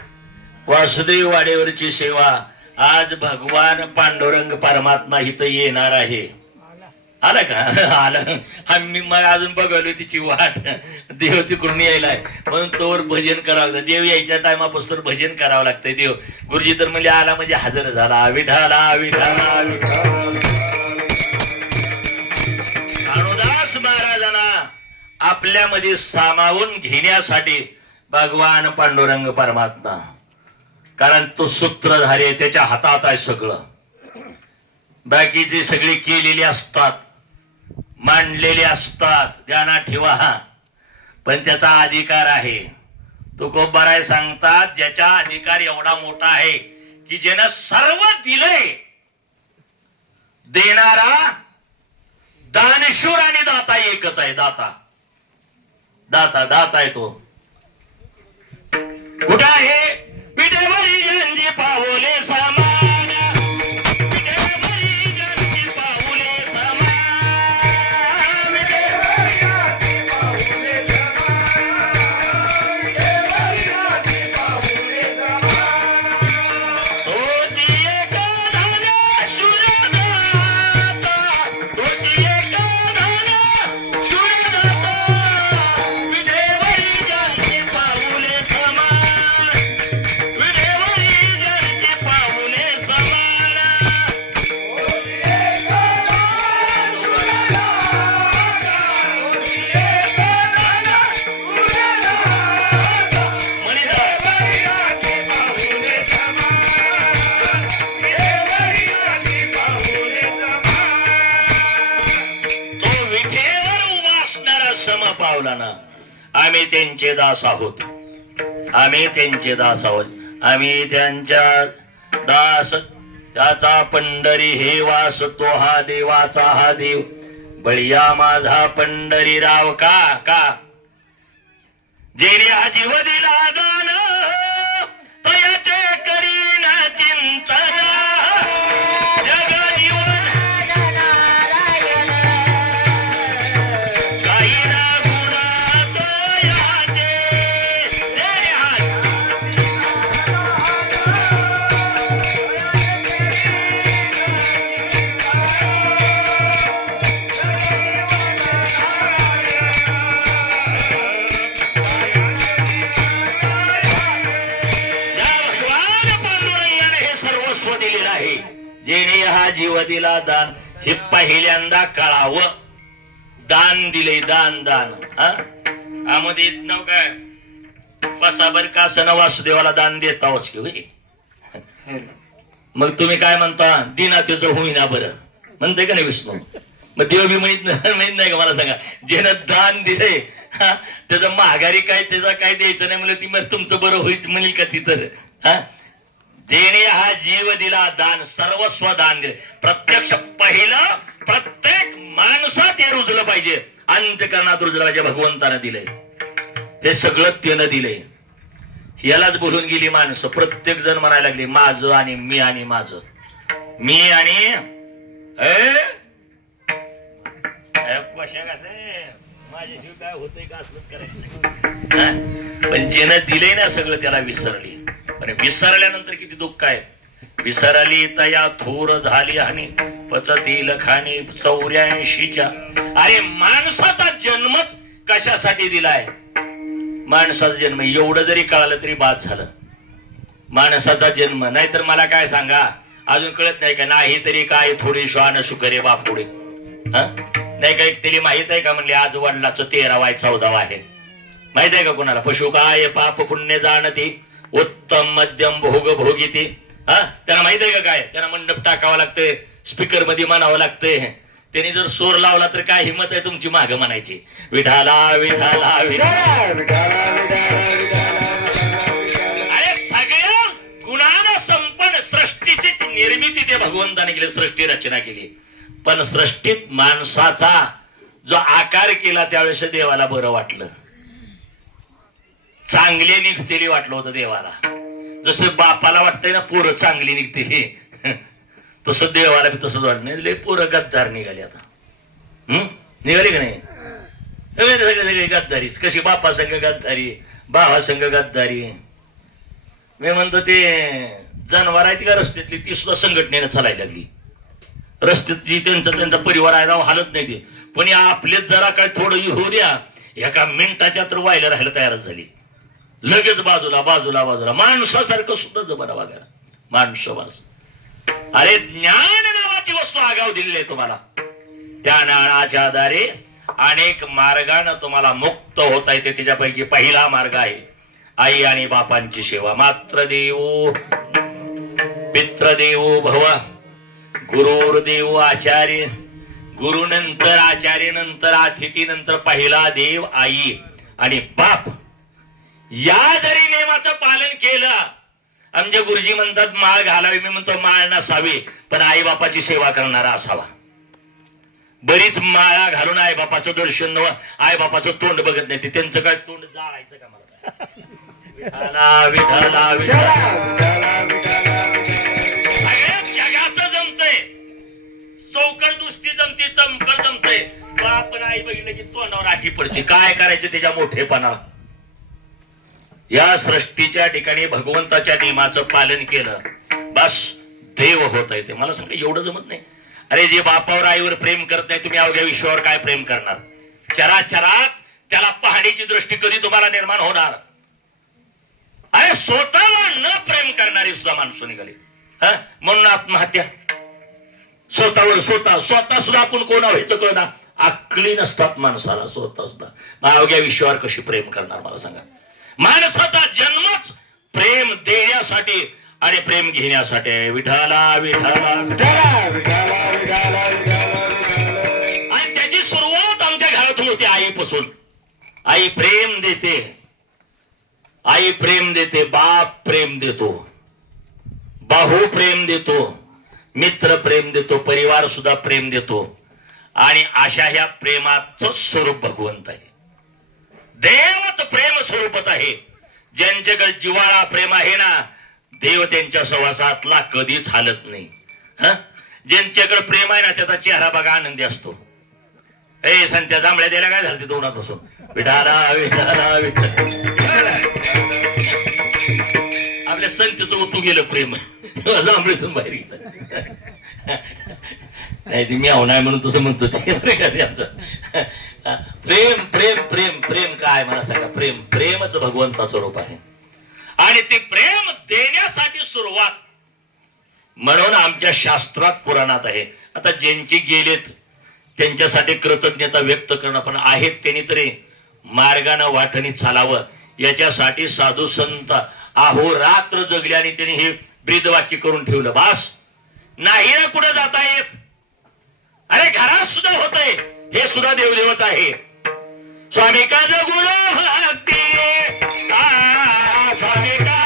वासुदेव वाडेवरची सेवा. आज भगवान पांडुरंग परमात्मा इथं येणार आहे. आला का? आलं. आम्ही मग अजून बघायलो तिची वाट. देव तिकडून यायलाय म्हणून तोवर भजन करावं लागतं. देव यायच्या टायमापासून भजन करावं लागतंय. देव गुरुजी तर म्हणजे आला म्हणजे हजर झाला. विठाला विठाला विठाला. अनुदास महाराजांना आपल्यामध्ये सामावून घेण्यासाठी भगवान पांडुरंग परमात्मा, कारण तो सूत्रधारी आहे, त्याच्या हातात आहे सगळं. बाकीचे सगळे केलेले असतात, मांडलेले असतात, ध्यानात ठेवा. पण त्याचा अधिकार आहे. तुकोबाराय सांगतात ज्याचा अधिकार एवढा मोठा आहे की ज्यानं सर्व दिलंय. देणारा दानशूर आणि दाता एकच आहे. दाता दाता दाता आहे तो. कुठं आहे? विठेवरी जंजी पावले समान. विठेवरी जंजी पावले समान. विठेवरी जंजी पावले समान. विठेवरी जंजी पावले समान. तोची एक दानशूर दाता. तोची एक दानशूर दाता. विठेवरी आम्ही त्यांचे दास आहोत. आम्ही त्यांचे दास आहोत. आम्ही त्यांच्या दास. त्याचा पंढरी हे वास, तो हा देवाचा हा देव. बळीया माझा पंढरीराव का जेणे हा जीव दिला दान, तयाचे करीन चिंतन. जग जीवन काही ना गुणा तयाचे. जेणे हा जेणे हा जीव दिला दान. हे पहिल्यांदा कळावं. दान दिले दान दान. आमध्ये नव काय बसाबर का सण वासुदेवाला दान देता की होय. मग तुम्ही काय म्हणता दिना त्याचं होईना बरं म्हणते का नाही विष्णू. मग देव बी माहित नाही का मला सांगा. ज्यानं दान दिले त्याचं महागारी काय त्याचा काय द्यायचं नाही म्हणजे ती मग तुमचं बरं होईच म्हणेल का ती तर. देणे हा जीव दिला दान, सर्वस्व दान दिले. प्रत्यक्ष पहिलं प्रत्येक माणसात हे रुजलं पाहिजे. अंतकरणात रुजलं पाहिजे. भगवंतानं दिलंय हे सगळं त्यानं दिलंय. यालाच बोलून गेली माणसं. प्रत्येक जण म्हणायला लागले माझं आणि मी आणि माझं. मी आणि माझ्याशिवाय काय होतंय का असलंच करायचं. पण ज्यानं दिलंय ना सगळं त्याला विसरली. आणि विसरल्यानंतर किती दुःख आहे. विसरली तया थोर झाली आणि पचतील खाणे 84च्या. अरे माणसाचा जन्मच कशासाठी दिलाय. माणसाचा जन्म एवढं जरी कळालं तरी बाद झालं. माणसाचा जन्म नाहीतर मला काय सांगा अजून कळत नाही का. नाही तरी काय थोडी श्वान सुकरे बापुडे. नाही का एक तरी माहित आहे का म्हणले आज वडिलाचं 13 14 आहे. माहित आहे का कोणाला. पशु काय पाप पुण्य जाणते उत्तम मध्यम भोग भोगिते. त्यांना माहित आहे का काय. त्यांना मंडप टाकावं लागतंय. स्पीकर मध्ये म्हणावं लागतंय. त्यांनी जर सोर लावला तर काय हिंमत आहे तुमची माग म्हणायची विठाला विठाला विठाला. अरे सगळ्या गुणानं संपन्न सृष्टीची निर्मिती ते भगवंताने केली. सृष्टी रचना केली. पण सृष्टीत माणसाचा जो आकार केला त्यावेळेस देवाला बरं वाटलं. चांगले निघतेली वाटलं होतं देवाला. जसं बापाला वाटतंय ना पोरं चांगली निघतेली तसं देवाला बी तसंच वाटत नाही. पोरं गद्दार निघाली आता. निघाली का नाही. सगळे सगळे गद्दारीच. कशी बापा संघ गद्दारी भावा संघ गद्दारी. मी म्हणतो ते जनावर आहेत का रस्त्यातली ती सुद्धा संघटनेनं चालायला लागली. रस्त्यात जी त्यांचा परिवार आहे राव हालत नाही ते. पण या आपलेच जरा काय थोडं होऊ द्या एका मिनिटाच्या तर व्हायला राहायला तयारच झाली. लगेच बाजूला बाजूला बाजूला. माणसासारखं सुद्धा जमाना बघा. माणसं अरे ज्ञान नावाची वस्तू आगाव दिलेली आहे तुम्हाला. त्या ज्ञानाच्या आधारे अनेक मार्गाने तुम्हाला मुक्त होता येते. त्याच्यापैकी पहिला मार्ग आहे आई आणि बापांची सेवा. मातृदेवो पितृदेवो भव. गुरुर्देव आचार्य. गुरु नंतर आचार्य नंतर अतिथी नंतर पहिला देव आई आणि बाप. या जरी नियमाचं पालन केलं. आमचे गुरुजी म्हणतात माळ घालावी. मी म्हणतो माळ नसावी पण आई बापाची सेवा करणारा असावा. बरीच माळा घालून आई बापाचं दर्शन आई बापाचं तोंड बघत नाही. त्यांचं काय तोंड जाळायचं का मला. विठाला विठाला विठाला. जगाचं जमतंय. चौकड दृष्टी जमते चमकड जमतंय. बाप आई बघितलं की तोंडावर आठी पडते. काय करायचं त्याच्या मोठेपणा. या सृष्टीच्या ठिकाणी भगवंताच्या नियमाचं पालन केलं बस देव होत आहे. ते मला सांगा एवढं जमत नाही. अरे जे बापावर आईवर प्रेम करत नाही तुम्ही अवघ्या विश्वावर काय प्रेम करणार. चराचरात त्याला पाहण्याची दृष्टी कधी तुम्हाला निर्माण होणार. अरे स्वतःवर न प्रेम करणारी सुद्धा माणसं निघाली. म्हणून आत्महत्या. स्वतःवर स्वतः सुद्धा आपण कोण व्हायचं कळणार. अक्कली नसतात माणसाला स्वतः सुद्धा. मग अवघ्या विश्वावर कशी प्रेम करणार मला सांगा. माणसाचा जन्मच प्रेम देण्यासाठी आणि प्रेम घेण्यासाठी. विठाला विठाला विठाला विठाला विठाला. आणि त्याची सुरुवात आमच्या घरातून होती आईपासून. आई प्रेम देते, आई प्रेम देते, बाप प्रेम देतो, भाऊ प्रेम देतो, मित्र प्रेम देतो, परिवार सुद्धा प्रेम देतो. आणि अशा ह्या प्रेमाचं स्वरूप भगवंत आहे. देवच प्रेम स्वरूपच आहे. ज्यांच्याकडे जिव्हाळा प्रेम आहे ना, देव त्यांच्या सहवासातला कधीच हालत नाही. ज्यांच्याकडे प्रेम आहे ना, त्याचा चेहरा बघा आनंदी असतो. ए संत्या जांभळ्या द्यायला काय झालं ते दोनात बसून विठाला विठाला विठाला. आपल्या संतीचं उतू गेलं प्रेम, जांभळीतून बाहेर गेलं. नाही ती मी नाही म्हणून तसं म्हणतो ते. प्रेम प्रेम प्रेम प्रेम काय मला सांगा. प्रेम प्रेमच भगवंताचं रूप आहे. आणि ते प्रेम देण्यासाठी सुरुवात म्हणून आमच्या शास्त्रात पुराणात आहे. आता ज्यांची गेलेत त्यांच्यासाठी कृतज्ञता व्यक्त करणं, पण आहेत त्यांनी तरी मार्गानं वाटणी चालावं याच्यासाठी साधू संत अहोरात्र जगले आणि त्यांनी हे ब्रीदवाक्य करून ठेवलं. बास नाही ना कुठे जाता येत. अरे घरात सुद्धा होतंय, हे सुद्धा देवदेवच आहे. स्वामी का गुरु भक्ती, स्वामी का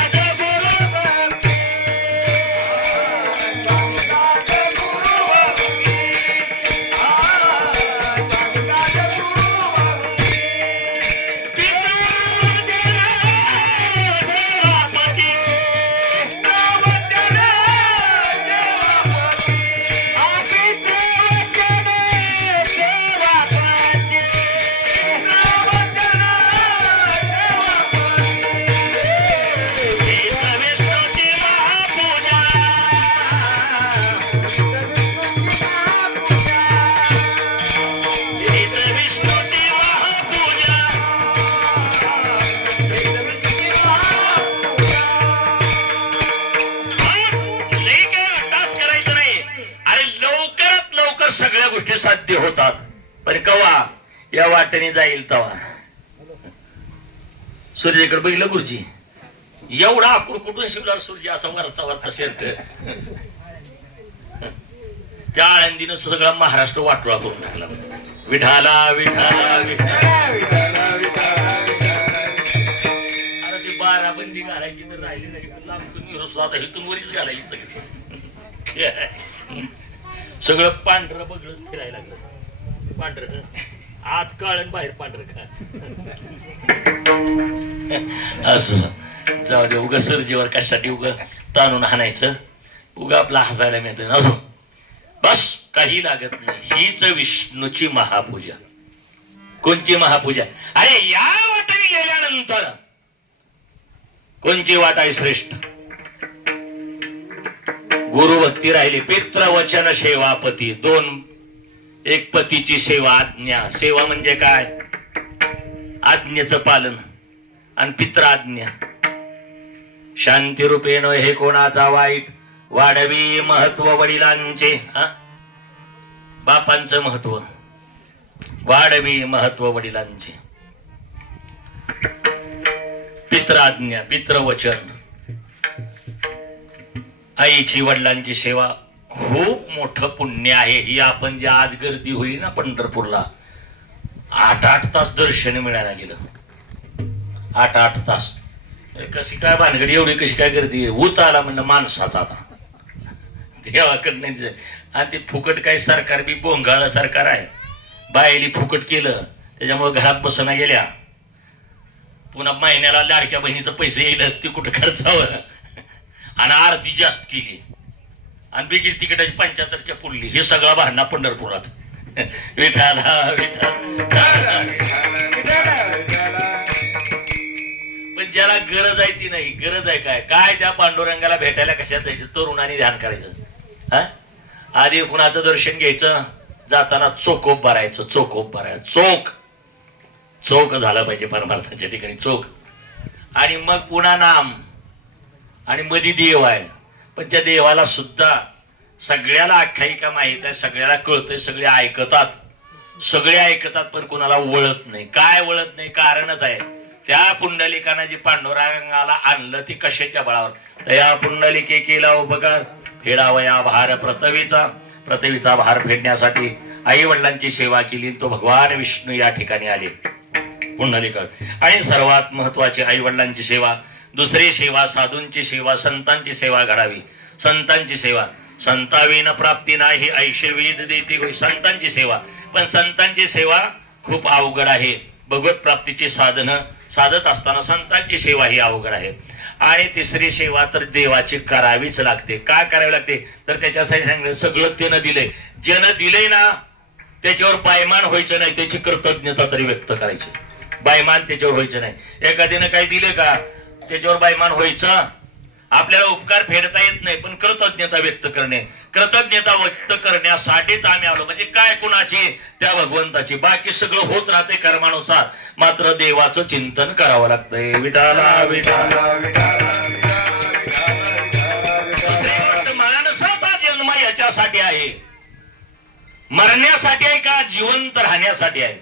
सगळ्या गोष्टी साध्य होतात. पण कवा या वाटेने जाईल तवा. सूर्याकडे बघितलं गुरुजी, एवढा आकुर कुठून शिवला सूर्य असा वरचा वरचा शेत. त्या आळंदीनं सगळा महाराष्ट्र वाटोळा करून टाकला. विठाला विठाला विठाला. अरे ती बाराबंदी घालायची तर राहिली नाही. आता इथून वरीच घालायची सगळी. सगळं पांढरं बगळच फिरायला लागलं. पांढरं आत काळ बाहेर पांढरं का. असं जाऊ दे. उगा सर्जीवर कशासाठी उगा ताणून हाणायचं. उगा आपला हसायला मिळतं अजून. बस काही लागत नाही. हीच विष्णूची महापूजा. कोणची महापूजा? अरे या वाटेने गेल्यानंतर कोणची वाट आहे श्रेष्ठ? गुरुभक्ती राहिली. पित्र वचन सेवापती. दोन, एक पतीची सेवा, आज्ञा. सेवा म्हणजे काय? आज्ञेचं पालन. आणि पित्र आज्ञा. शांती रूपेण हे कोणाचा वाईट, वाढवी महत्व वडिलांचे. बापांचं महत्व, वाढवी महत्व वडिलांचे. पित्र आज्ञा, पित्र वचन, आईची वडिलांची सेवा खूप मोठं पुण्य आहे. ही आपण जे आज गर्दी होईल ना पंढरपूरला, 8-8 तास दर्शन मिळायला गेलं. 8-8 तास. कशी काय भानगडी, एवढी कशी काय गर्दी? ऊत आला म्हणलं माणसाचा आता देवाकडनं. आणि ते फुकट काय सरकार बी बोंगाळ सरकार आहे. बायली फुकट केलं त्याच्यामुळे घरात बसना गेल्या. पुन्हा महिन्याला लाडक्या बहिणीचं पैसे येईल ते कुठं खर्चावं. आणि अर्धी जास्त केली. आणि बिगिर तिकिटाची 75च्या पुरली. हे सगळा भांडणा पंढरपुरात. विठाला विठाला. पण ज्याला गरज आहे ती नाही. गरज आहे काय? काय त्या पांडुरंगाला भेटायला कशात जायचं? तरुणांनी ध्यान करायचं. आधी कुणाचं दर्शन घ्यायचं, जाताना चोकोप भरायचं. चोकोप भरायचं. चोख चोख झाला पाहिजे परमार्थाच्या ठिकाणी. चोख. आणि मग पुन्हा नाम. आणि मधी देव आहे. पण त्या देवाला सुद्धा सगळ्याला आख्यायिका माहित आहे. सगळ्याला कळतंय. सगळे ऐकतात. सगळे ऐकतात पण कुणाला वळत नाही. काय वळत नाही? कारणच आहे. त्या पुंडलिकानं जे पांडुरंगाला आणलं ती कशाच्या बळावर? या पुंडलिके केला उपकार, फेडावया भार पृथ्वीचा. पृथ्वीचा भार फेडण्यासाठी आई वडिलांची सेवा केली. तो भगवान विष्णू या ठिकाणी आले. पुंडलिकाक्ष. आणि सर्वात महत्वाची आई वडिलांची सेवा, दुसरी सेवा साधूंची सेवा, संतांची सेवा घडावी. संतांची सेवा, संताविन प्राप्ती नाही ऐशे वेद देती होय. संतांची सेवा, पण संतांची सेवा खूप अवघड आहे. भगवत प्राप्तीची साधनं साधत असताना संतांची सेवा ही अवघड आहे. आणि तिसरी सेवा तर देवाची करावीच लागते. का करावी लागते तर त्याच्यासाठी सांगितलं सगळं त्यानं दिलंय. ज्यानं दिलंय ना त्याच्यावर बायमान व्हायचं नाही, त्याची कृतज्ञता तरी व्यक्त करायची. बायमान त्याच्यावर व्हायचं नाही. एखाद्यानं काही दिले का त्याच्यावर बायमान व्हायचं. आपल्याला उपकार फेडता येत नाही, पण कृतज्ञता व्यक्त करणे, कृतज्ञता व्यक्त करण्यासाठीच आम्ही आलो. म्हणजे काय कुणाची, त्या भगवंताची. बाकी सगळं होत राहते कर्मानुसार, मात्र देवाचं चिंतन करावं लागतंय. विठाला विठाला माणसाचा जन्म याच्यासाठी आहे, मरण्यासाठी आहे का जिवंत राहण्यासाठी आहे.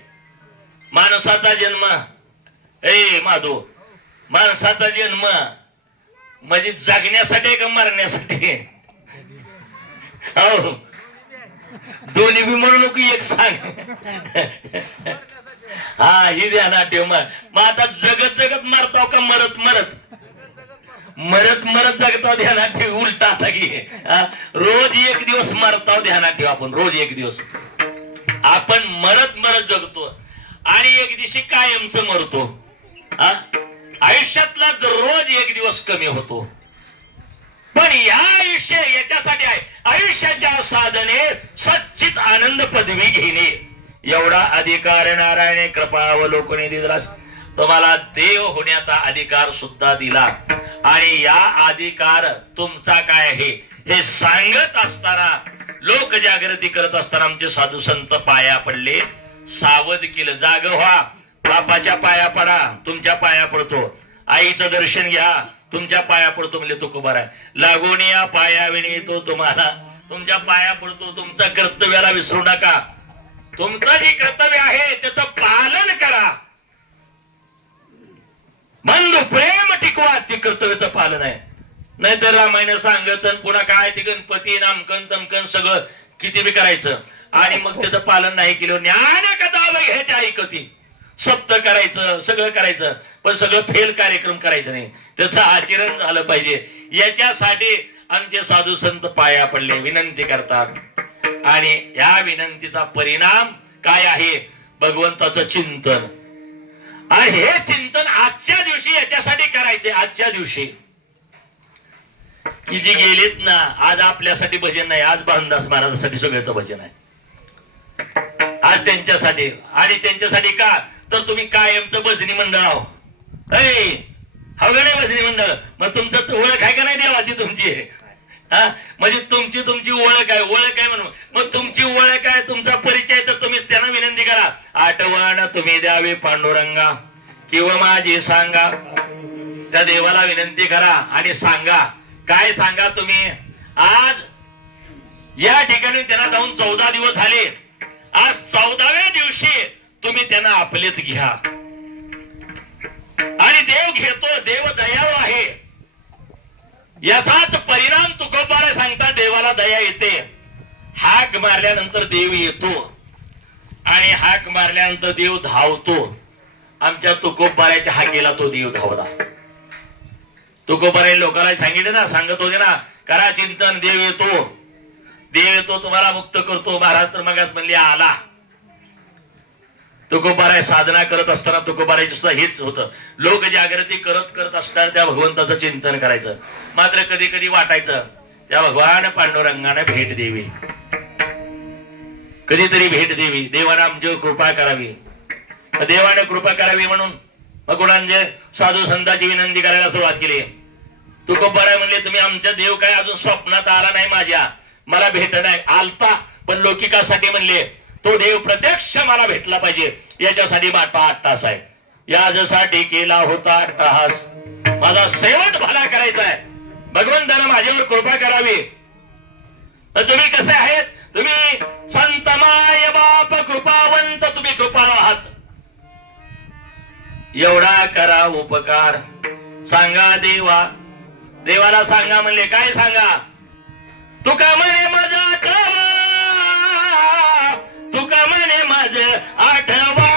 माणसाचा जन्म माधव, माणसाचा जन्म म्हणजे जगण्यासाठी का मरण्यासाठी? हो, दोन्ही बी म्हणू नको, एक सांग. हा, ही ध्यानात ठेव. मग आता जगत जगत मरताव का मरत मरत मरत मरत जगताव? ध्यानात ठेव. उलटा आता की रोज एक दिवस मरताव. ध्यानात ठेव, आपण रोज एक दिवस आपण मरत मरत जगतो आणि एक दिवशी कायमचं मरतो. आयुष्यातला रोज एक दिवस कमी होतो. पण या आयुष्य याच्यासाठी आहे, आयुष्याच्या साधने सच्चित आनंद पदवी घेणे. एवढा अधिकार नारायणे कृपावलोकने दिला. तुम्हाला देव होण्याचा अधिकार सुद्धा दिला. आणि या अधिकार तुमचा काय आहे हे सांगत असताना, लोक जागृती करत असताना आमचे साधू संत पाया पडले, सावध केलं. जाग व्हा, बापाच्या पाया पडा, तुमच्या पाया पडतो. आईचं दर्शन घ्या, तुमच्या पाया पडतो. म्हणजे तो कुमार आहे. लागून या पाया विणतो तुम्हाला, तुमच्या पाया पडतो. तुमच्या कर्तव्याला विसरू नका. तुमचं जे कर्तव्य आहे त्याचं पालन करा. बंधू प्रेम टिकवा, ते कर्तव्याचं पालन आहे. नाहीतर रामायण सांगत पुन्हा काय ते गणपती नामकन तमकन सगळं किती बी करायचं आणि मग त्याचं पालन नाही केलं. ज्ञान कथा घ्यायची ऐकती, सप्त करायचं, सगळं करायचं, पण सगळं फेल कार्यक्रम करायचं नाही. त्याचं आचरण झालं पाहिजे. याच्यासाठी आमचे साधू संत पाया पडले, विनंती करतात. आणि या विनंतीचा परिणाम काय आहे? भगवंताचं चिंतन. आणि हे चिंतन आजच्या दिवशी याच्यासाठी करायचे. आजच्या दिवशी की जी गेलीत ना, आज आपल्यासाठी भजन नाही, आज भानदास महाराजांसाठी सगळ्याचं भजन आहे. आज त्यांच्यासाठी. आणि त्यांच्यासाठी का तर तुम्ही कायमचं भजनी मंडळ आहो. हवं नाही भजनी मंडळ? मग तुमचं ओळख आहे का नाही देवाची तुमची? म्हणजे तुमची ओळख आहे. ओळख आहे म्हणून मग तुमची ओळख आहे, तुमचा परिचय, तर तुम्हीच त्यांना विनंती करा. आठवण तुम्ही द्यावी पांडुरंगा किंवा माझी सांगा. त्या देवाला विनंती करा आणि सांगा. काय सांगा तुम्ही? आज या ठिकाणी त्यांना जाऊन 14 दिवस झाले. आज 14व्या दिवशी तुम्ही त्यांना आपलेत घ्या. आणि देव घेतो, देव दयाळू आहे. याचाच परिणाम तुकोबारा सांगता, देवाला दया येते. हाक मारल्यानंतर देव येतो आणि हाक मारल्यानंतर देव धावतो. आमच्या तुकोबाऱ्याच्या हाकेला तो देव धावला. तुकोबारा लोकांना सांगितलं ना, सांगत होते ना, करा चिंतन, देव येतो, देव येतो, तुम्हाला मुक्त करतो. महाराज तर मगात म्हणले आला. तुकोबाराय साधना करत असताना तुकोबारायचं सुद्धा हेच होतं. लोक जागृती करत असताना त्या भगवंताचं चिंतन करायचं. मात्र कधी कधी वाटायचं त्या भगवान पांडुरंगाने भेट द्यावी, कधीतरी भेट द्यावी, देवाने आमच्यावर कृपा करावी. देवाने कृपा करावी म्हणून भगवानांचे साधू संतांची विनंती करायला सुरुवात केली. तुकोबाराय म्हणले, तुम्ही आमचा देव काय अजून स्वप्नात आला नाही, माझ्या मला भेट नाही. आलता, पण लौकिकासाठी म्हणले तो देव प्रत्यक्ष मला भेटला पाहिजे. याच्यासाठी माझा 8 तास आहे. याच्यासाठी केला होता अट्टहास. माझा शेवट भला करायचा आहे. भगवंतानं माझ्यावर कृपा करावी. तुम्ही कसे आहेत? तुम्ही संतमाय बाप कृपावंत, तुम्ही कृपाळू आहात. एवढा करा उपकार. सांगा देवा, देवाला सांगा. म्हणले काय सांगा? तुका म्हणे माझा आठवा, तुका म्हणे माझ आठवा.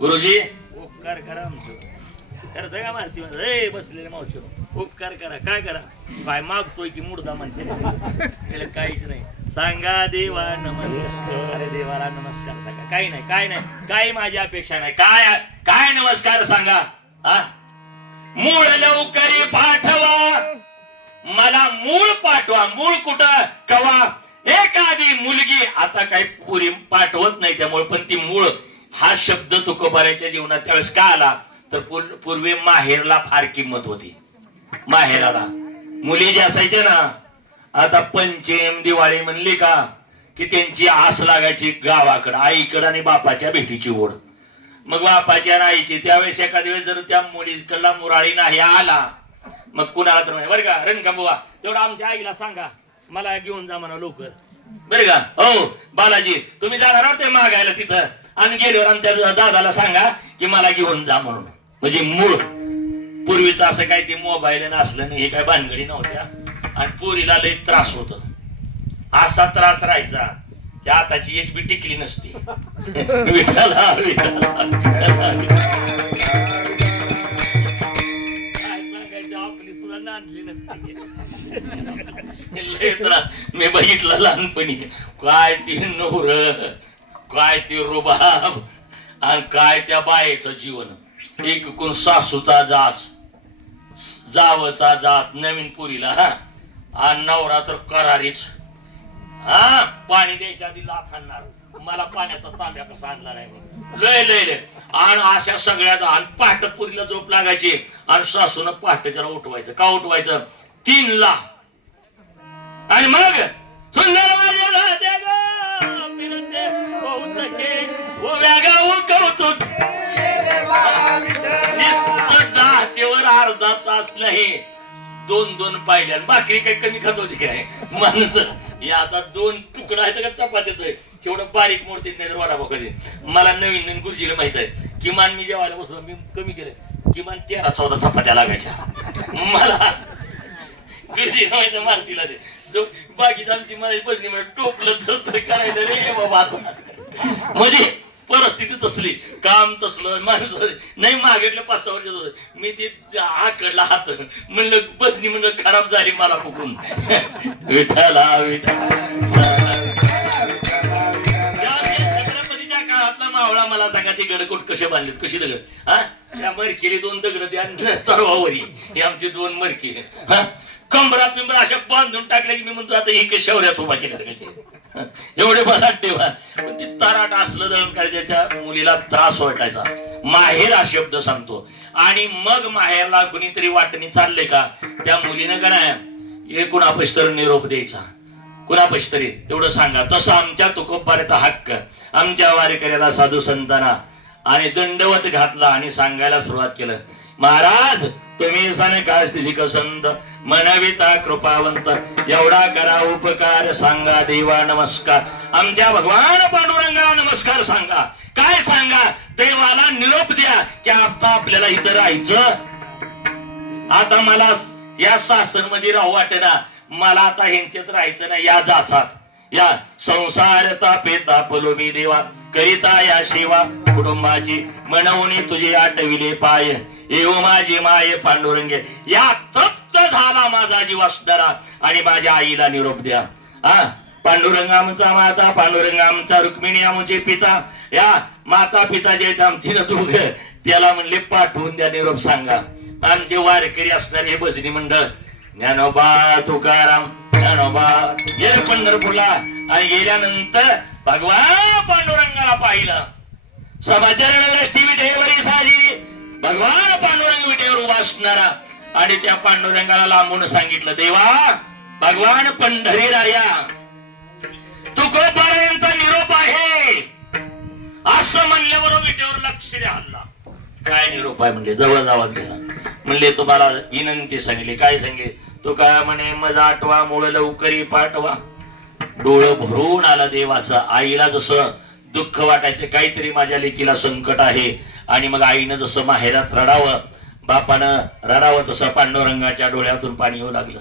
गुरुजी उपकार करा आमचं करता का मारती ए बसलेले मावशी उपकार करा काय करा काय मागतोय की मुर्दा म्हणते त्याला काहीच नाही सांगा देवा नमस्कार अरे देवाला नमस्कार सांगा काही नाही काय नाही काही माझी अपेक्षा नाही काय काय नमस्कार सांगा हा मूळ लवकरी पाठवा मला मूळ पाठवा मूळ कुठं कवा एखादी मुलगी आता काही पुरी पाठवत नाही त्यामुळे पण ती मूळ हा शब्द तुकोबाराच्या जीवनात त्यावेळेस का आला तर पूर्वी माहेरला फार किंमत होती माहेराला मुली जे असायचे ना आता पंचम दिवाळी म्हणली का की त्यांची आस लागायची गावाकडं आईकडं आणि बापाच्या भेटीची ओढ मग बापाची आणि आईची त्यावेळेस एखाद्या वेळेस जर त्या मुलीकडला मुराळी नाही आला मग कुणाला तर बरं का रणका बुवा तेवढं आमच्या आईला सांगा मला घेऊन जा म्हणा लवकर बरं का हो बालाजी तुम्ही जाणार आहोत ते मागायला तिथं आणि गेल्यावर आमच्या दादाला सांगा की मला घेऊन जा म्हणून म्हणजे मूळ पूर्वीच असं काही ते मोबाईल नसलं नाही हे काय भानगडी नव्हत्या आणि पोरीला लई त्रास होत असा त्रास राहायचा की आताची एक बी टिकली नसती विठाला आपली सुद्धा नांदली नसते मी बघितलं लहानपणी काय ती नवर काय ते रुबाब आणि काय त्या बायेचं जीवन एक कोण सासूचा जाच जावचा जात नवीन पुरीला हा आणि नवरा तर करारीच हा पाणी द्यायच्या आधी लाथ आणणार मला पाण्याचा तांब्या कसा आणला नाही लय लय लय आणि अशा सगळ्याचा आणि पहाट पुरीला झोप लागायची आणि सासून पहाटेच्याला उठवायचं का उठवायचं 3 ला आणि मग सुंदर कौतुक जातेवर अर्धा तास नाही 2-2 पाहिल्या बाकी काही कमी खात होती काय माणसं हे आता 2 तुकडा आहेत का चपातीच आहे तेवढं बारीक मोडते नाही तर वडापाव कधी मला नवीन नवीन गुरुजीला माहित आहे किमान मी जेवायला बसलो मी कमी केलं किमान 13-14 चपात्या लागायच्या मला गुरुजी माहिती मारतीला ते जो बाकीच आमची माझी बसणी म्हणजे टोपलं तर करायचं रे बाबा म्हणजे परिस्थिती तसली काम तसलं माणसं नाही मागितलं 5-6 वर्ष मी ते आकडला हात म्हणलं बसनी म्हणलं खराब झाली मला फुकून विठाला छत्रपतीच्या काळातला मावळा मला सांगा ते गडकोट कसे बांधलेत कशी दगड हा त्या मरकेली 2 दगड द्या चढवावरी हे आमचे 2 मरके हा कंबरा पिंबरा अशा बांधून टाकल्या की मी म्हणतो आता ही शौर्यात उभा केला एवढे मला ठेवा पण ते तराट असलं दळण करायच्या मुलीला त्रास वाटायचा माहेर हा शब्द सांगतो आणि मग माहेरला कुणीतरी वाटणी चालले का त्या मुलीनं का नाही कुणापाशी तर निरोप द्यायचा कुणापाशी तरी तेवढं सांगा तसं आमच्या तुकोबाराचा हक्क आमच्या वारकऱ्याला साधू संतांना आणि दंडवत घातला आणि सांगायला सुरुवात केलं महाराज तुम्ही सन का स्थिती कसंत मनविता कृपावंत एवढा करा उपकार सांगा देवा नमस्कार आमच्या भगवान पांडुरंगा नमस्कार सांगा काय सांगा देवाला निरोप द्या की आता आपल्याला इथं राहायचं आता मला या सासर मध्ये राहू वाटेना मला आता ह्यांच्यात राहायचं नाही या जाचात या संसार तापे तापलो मी देवा करिता या सेवा कुटुंबाची मनवणी तुझे आटविले पाय येऊ माझी माये पांडुरंगे या तप्त झाला माझा जीव असणारा आणि माझ्या आईला निरोप द्या हा पांडुरंग आमचा माता पांडुरंग आमचा रुक्मिणी आमचे पिता या माता पिता जे आमची दोघ त्याला म्हणले पाठवून द्या निरोप सांगा आमचे वारकरी असणारे हे भजनी मंडळ ज्ञानोबा तुकाराम ज्ञानोबा गेले पंढरपूरला आणि गेल्यानंतर भगवान पांडुरंगाला पाहिलं समाचार विठेवरी साजी भगवान पांडुरंग विटेवर उभा असणारा आणि त्या पांडुरंगाला लांबून सांगितलं देवा भगवान पंढरीराया तुकोबारायांचा निरोप आहे असं म्हणल्याबरोबर विटेवर लक्ष हल्ला काय निरोप आहे म्हणले जवळ जावा गेला म्हणले तुम्हाला विनंती सांगली काय सांगली तो काय म्हणे मजा आठवा मूळ लवकरी पाठवा डोळं भरून आला देवाचं आईला जसं दुःख वाटायचं काहीतरी माझ्या लेकीला संकट आहे आणि मग आईनं जसं माहेरात रडावं बापानं रडावं तसं पांडुरंगाच्या डोळ्यातून पाणी येऊ लागलं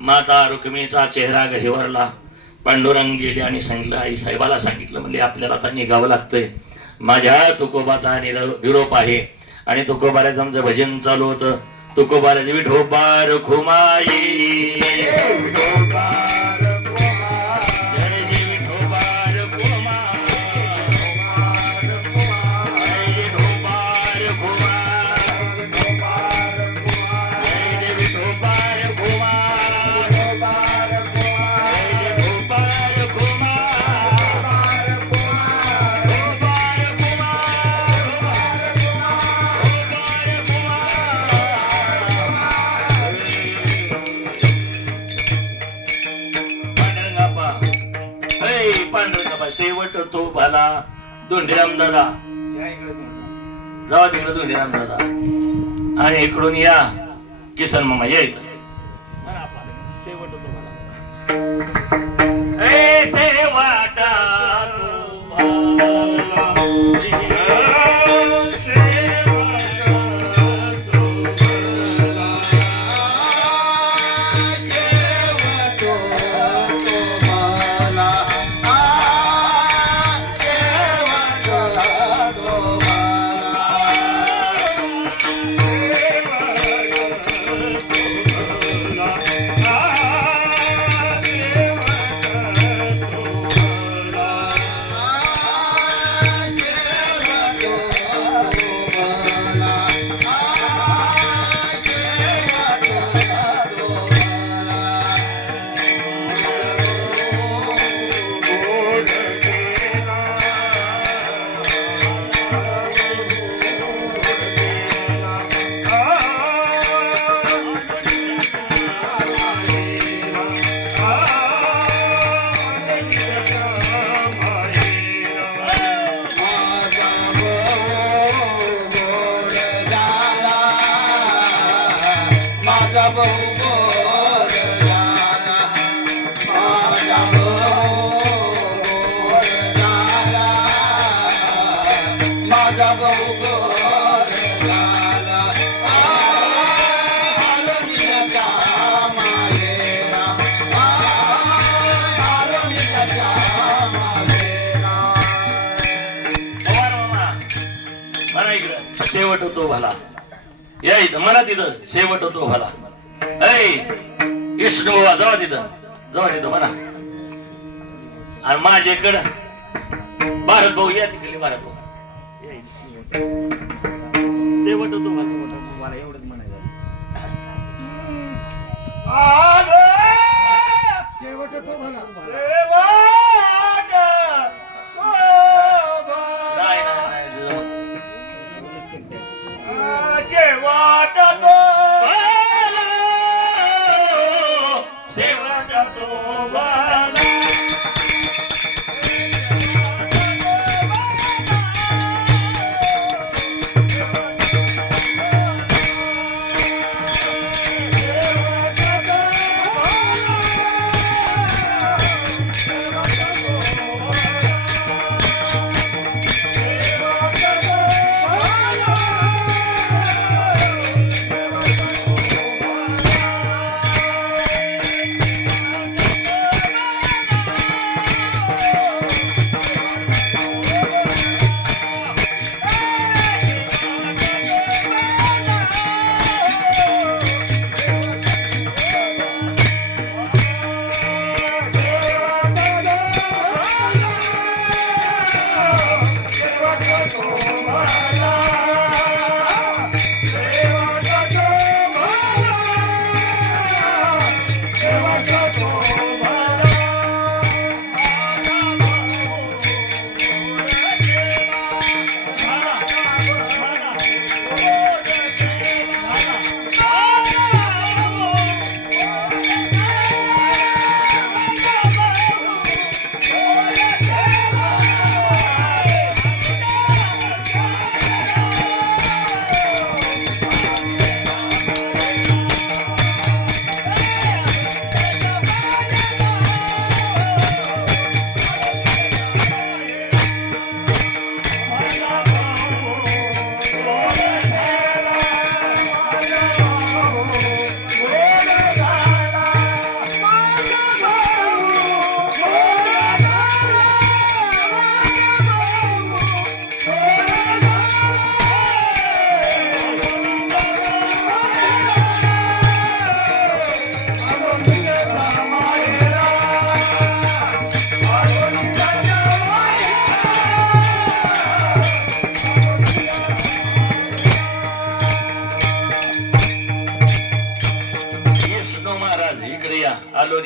माता रुक्मिणीचा चेहरा गहिवरला पांडुरंग गेले आणि सांगितलं आई साहेबाला सांगितलं म्हणजे आपल्याला आता निघावं लागतंय माझ्या तुकोबाचा निरोप आहे. आणि तुकोबाराचं आमचं भजन चालू होतं. तुकोबाराचे विठोबार खुमाई शेवट तो भाला. दोंडीराम दादा जावा तिकडे. दोंडीराम दादा आणि इकडून या किसन मामा या इकडे. शेवट तो भाला. शेवट शेवट होतो भला. या इथं म्हणा तिथं शेवट होतो भला. ऐ विष्णू बाबा जावा तिथं. जावा तिथं म्हणा. आणि माझ्याकडं भारत भाऊ या तिकडे. भारत भाऊ शेवट होतो भला. एवढंच म्हणायचं. शेवट तो भला. नाही नाही नाही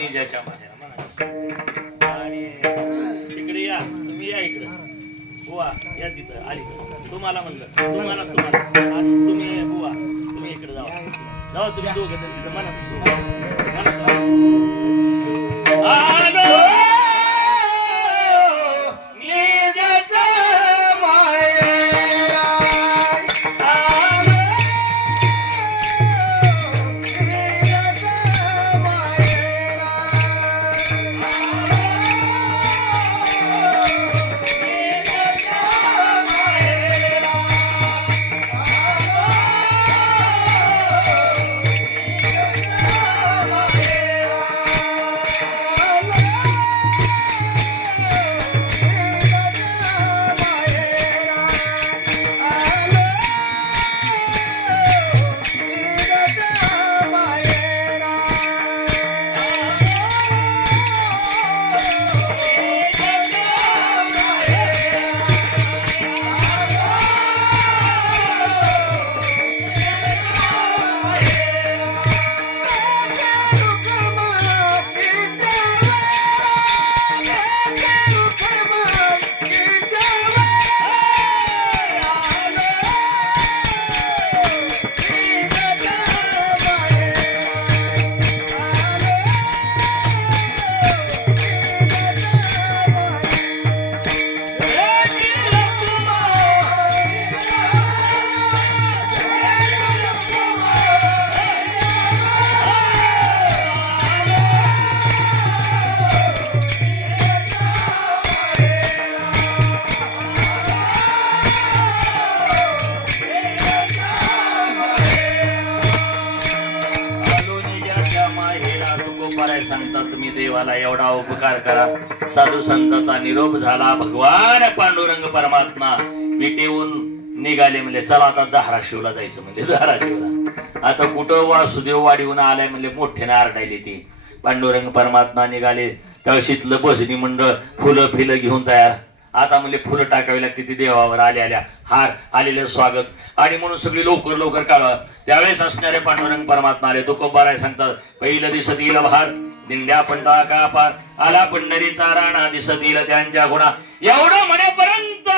निजाच्या माहेरा म्हणा. आणि तिकडे या, तुम्ही या इकडं. बुवा या तिथं अलीकडं. तुम्हाला म्हणलं, तुम्हाला आणि तुम्ही बुवा तुम्ही इकडे जावा. जावा तुम्ही दोघं जण तिथं म्हणा. आलो निजाच्या माहेरा सांगता तुम्ही देवाला एवढा उपकार करा. साधू संतांचा निरोप झाला. भगवान पांडुरंग परमात्मा विटेवून निघाले. म्हणजे चला आता धाराशिवला जायचं. म्हणजे धाराशिवला आता कुठं वासुदेव वाडीहून आलाय म्हणजे मोठ्याने आरडायले ती. पांडुरंग परमात्मा निघाले. तळशीतलं भजनी मंडळ फुलं फिलं घेऊन तयार. आता म्हणजे फुलं टाकावी लागते ती देवावर. आल्या हार आलेलं स्वागत. आणि म्हणून सगळी लवकर लवकर काढवा. त्यावेळेस असणारे पांडुरंग परमात्मा आले. तो कोंबाराय सांगतात पहिलं दिसत येईल बहार दिंड्या पंढा का पार आला पंढरीचा राणा दिसत येईल त्यांच्या गुणा. एवढं म्हणेपर्यंत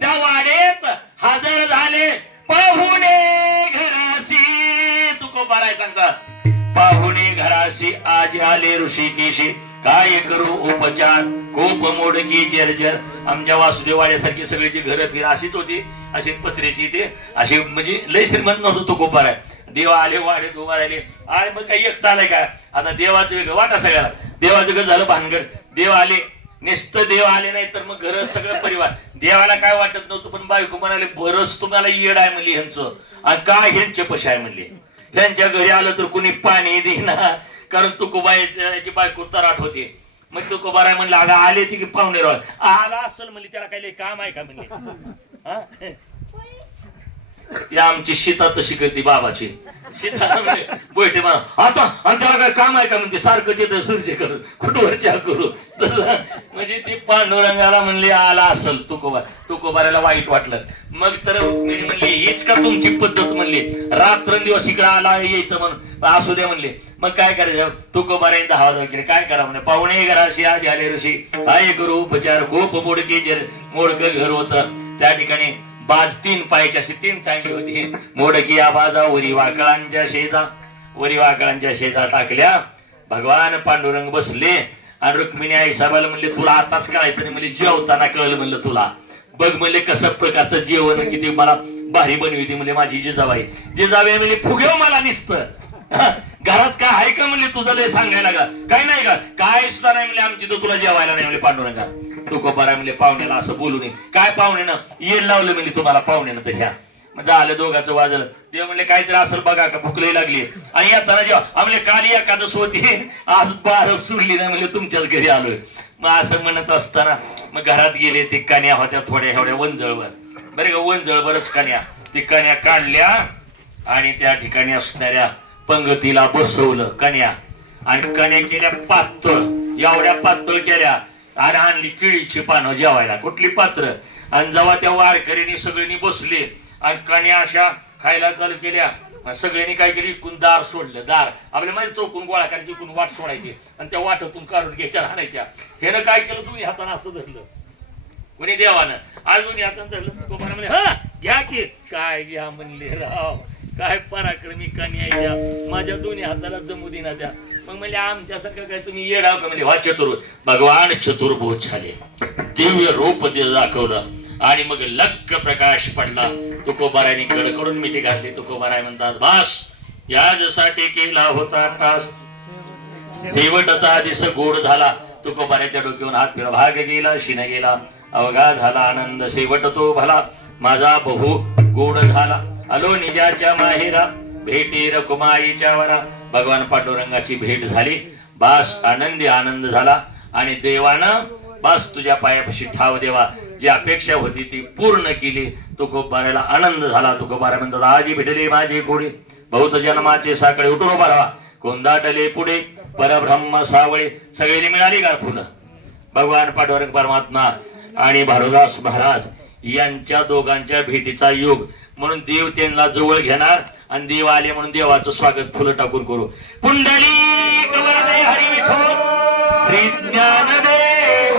त्या वाडेत हजर झाले पाहुणे घराशी. तू कोंबाराय सांगतात पाहुणे घराशी आज आले ऋषिकेशी. काय करू उपचार कोप मोडकी जर्जर. आमच्या वासुदेवाड्यासारखी सगळी जी घरं फिर अशीच होती. अशी पत्र्याची ते अशी म्हणजे लय श्रीमंत नव्हतं तो कोपार आहे. देव आले वाढे उभा राहिले. आणि मग काही एकटा आलाय का आता देवाचं वेगळं वाटा सगळ्याला. देवाचं घर झालं भानगड. देव आले नुसतं देव आले नाही तर मग घर सगळं परिवार. देवाला काय वाटत नव्हतं पण बायको म्हणाले बरंच तुम्हाला येड आहे म्हणली ह्यांचं. आणि काय ह्यांचे पश आहे म्हणले. त्यांच्या घरी आलं तर कुणी पाणी देईना. कारण तुकोबाईची बायको तराट होते. मग तुकोबाराय म्हणलं अगं आले ती की पाहुणे राव आला असेल म्हणली त्याला काही काम आहे का म्हणले. ती आमची सीता तशी करते बाबाची. सीता बैठे म्हणा आता आणि त्याला काय काम आहे का म्हणते. सारखं येतं सूर्य करू कुठवरच्या करू. म्हणजे ती पांडुरंगाला म्हणली आला असेल तुकोबा. तुकोबाराला वाईट वाटलं. मग तर म्हणली हीच का तुमची पद्धत म्हणली. रात्रंदिवस इकडे आला यायचं म्हणून असू द्या म्हणले. मग काय करायचं तुकोबाराने 10 वाजता वगैरे काय करा म्हणे. पाहुणे घराशी आज आले ऋषी काय करू उपचार खूप मोडके मोडकं घर होतं. त्या ठिकाणी बाज 3 पायाची अशी 3 चांगली होती. मोडकी आबाजा वरी वाकळांच्या शेजा टाकल्या. भगवान पांडुरंग बसले आणि रुक्मिणी आई साहेबाला म्हणले तुला आताच करायचं नाही म्हणजे जेवताना कळलं म्हणलं तुला. बघ म्हणले कसं प्रकारचं जेवण किती मला भारी बनविती म्हणजे माझी जिजाबाई. जिजाबाई म्हणजे फुगेव मला निसतं. घरात काय आहे का म्हणले तुझं लय सांगायला का काय नाही का काय सुद्धा नाही म्हणले आमची तर तुला जेवायला नाही म्हणले पांडुरंगा. तू कोपारा म्हणले पाहुण्याला असं बोलू नये. काय पाहुण्यानं येड लावलं म्हणले तुम्हाला पाहुण्यानं तर घ्या. म्हणजे आलं दोघांचं वाजलं. ते म्हणले काहीतरी असेल बघा का भूक लई लागली. आणि येताना जेव्हा आम्हाला काल एकादश होती आज 12 सुरली नाही म्हणले तुमच्याच घरी आलोय. मग असं म्हणत असताना मग घरात गेले. ते कान्या होत्या थोड्या एवढ्या वंजळवर बरे का वंजळवरच कान्या. ती कान्या काढल्या आणि त्या ठिकाणी असणाऱ्या पंगतीला बसवलं कन्या. आणि कन्या केल्या पातळ एवढ्या पातळ केल्या. आणि आणली केळीची पानं जेवायला कुठली पात्र. आणि जेव्हा त्या वारकरीनी सगळ्यांनी बसले आणि कन्या अशा खायला चालू केल्या मग सगळ्यांनी काय केलं, इकून दार सोडलं. दार आपल्या मध्ये चौकून गोळा करायची, इकून वाट सोडायची आणि त्या वाटातून काढून घ्यायच्या हाणायच्या. ह्यानं काय केलं, तुम्ही हातानं असं धरलं, कोणी देवानं आज दोन्ही हातानं धरलं. तुकोबाने म्हणले हा घ्या की. काय घ्या म्हणले राव, काय पराक्रमी कन्याच्या, माझ्या दोन्ही हाताला जमू देना त्या. मग म्हणजे आमच्यासारखं काय तुम्ही येडाव का म्हणजे. चतुर भगवान चतुर्भुज झाले, दिव्य रूप दाखवलं आणि मग लक्क प्रकाश पडला. तुकोबारायने कडकडून मिठी घातली. तुकोबाराय म्हणतात बस यासाठी केला होता टास, शेवटचा दिस गोड झाला. तुकोबाराच्या डोक्यावरून हात फिरवा, भाग गेला शिन गेला, अवघा झाला आनंद, शेवट तो भला माझा बहु गोड झाला. आलो निजाच्या माहेरा, भेटी रकुमाईच्या वरा. भगवान पांडुरंगाची भेट झाली, बास आनंदी आनंद झाला. आणि देवानं बास तुझ्या पायापाशी ठाव देवा, जी अपेक्षा होती ती पूर्ण केली. तुकोबाराला आनंद झाला. तुकोबारा म्हणतात आजी भेटले माझे पुढे, बहुत जन्माचे साकडे उठून उभा राहा, कोंदाटले पुढे परब्रह्म सावळे. सगळ्यांनी मिळाली का फुलं. भगवान पांडुरंग परमात्मा आणि भारोदास महाराज यांच्या दोघांच्या भेटीचा योग म्हणून देव त्यांना जवळ घेणार आणि देव आले म्हणून देवाचं स्वागत फुलं टाकून करू. पुंडलिक वरदे हरी विठ्ठल श्री ज्ञानदेव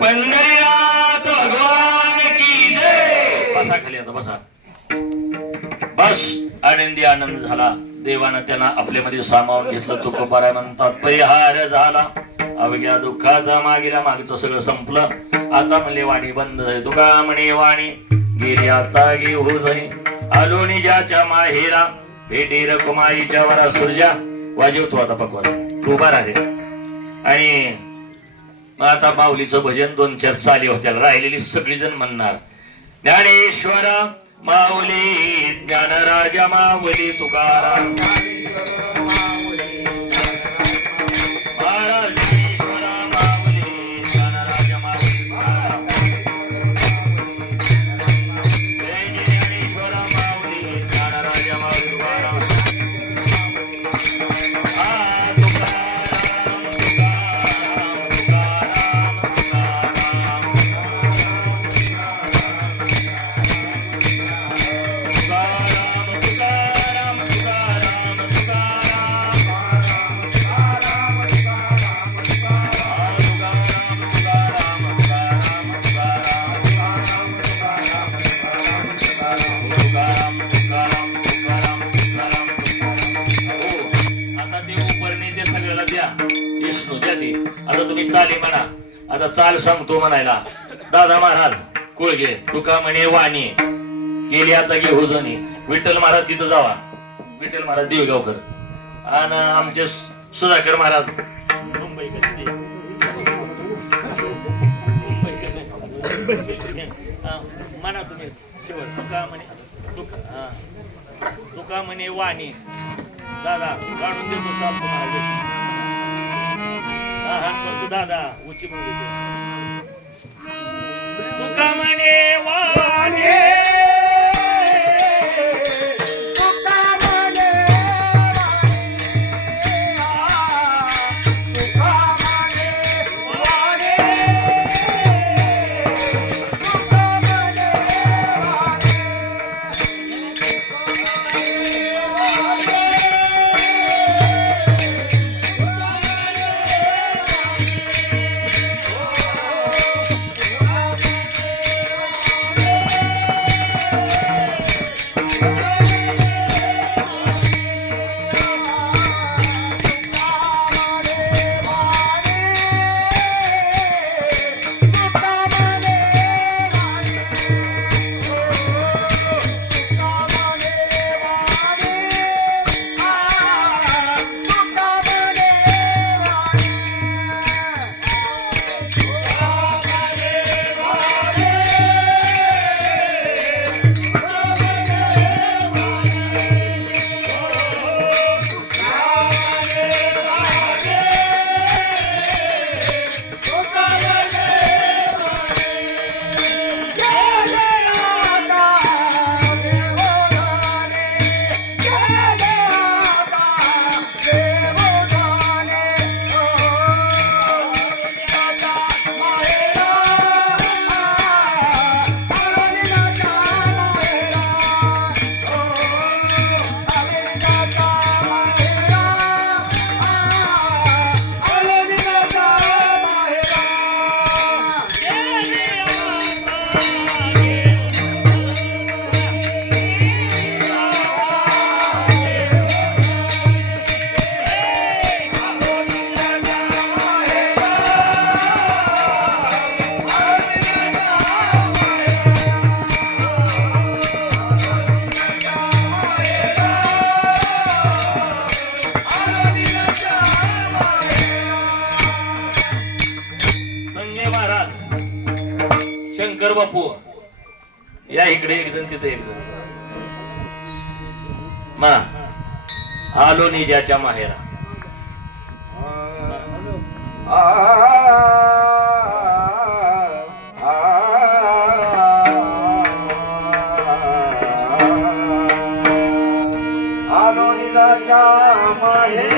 पंढरीनाथ भगवान की जय. बसा खाली आता बसा. बस आनंदी आनंद झाला. देवानं त्यांना आपल्यामध्ये सामावून घेतलं. तुकोबाराय म्हणतात परिहार झाला, अवघ्या दुःखाचा मागेला. मागचं सगळं संपलं. आता म्हणले वाणी बंद आहे. तुका म्हणे वाणी गेली आता घेऊ जाई, आलो निजाच्या माहेरा, भेटी रकुमाईच्या वरा. सुरजा वाजवतो आता पकवान, तू उभा राहे. आणि मग आता माऊलीचं भजन 2-4 चाली होत्या, राहिलेली सगळी जण म्हणणार ज्ञानेश्वरा माऊली, ज्ञानराजा माऊली तुकाराम, आता तुम्ही चाली म्हणा. आता चाल सांगतो म्हणायला. दादा महाराज कुळगे तुका म्हणे वाणी गेली आता घेऊ जणी. विठ्ठल महाराज तिथं जावा. विठ्ठल महाराज देवगावकर आणि आमचे सुधाकर महाराज मुंबईकडे. म्हणा तुम्ही शेवट तुका म्हणे वाणी. दादा काढून देतो चालतो महाराज. मस्त दादा उची म्हणून तुका म्हणे वाणी, बापू या इकडे एक जण तिथे एक जण मा आलो निजाच्या माहेरा आलो निजाच्या माहेरा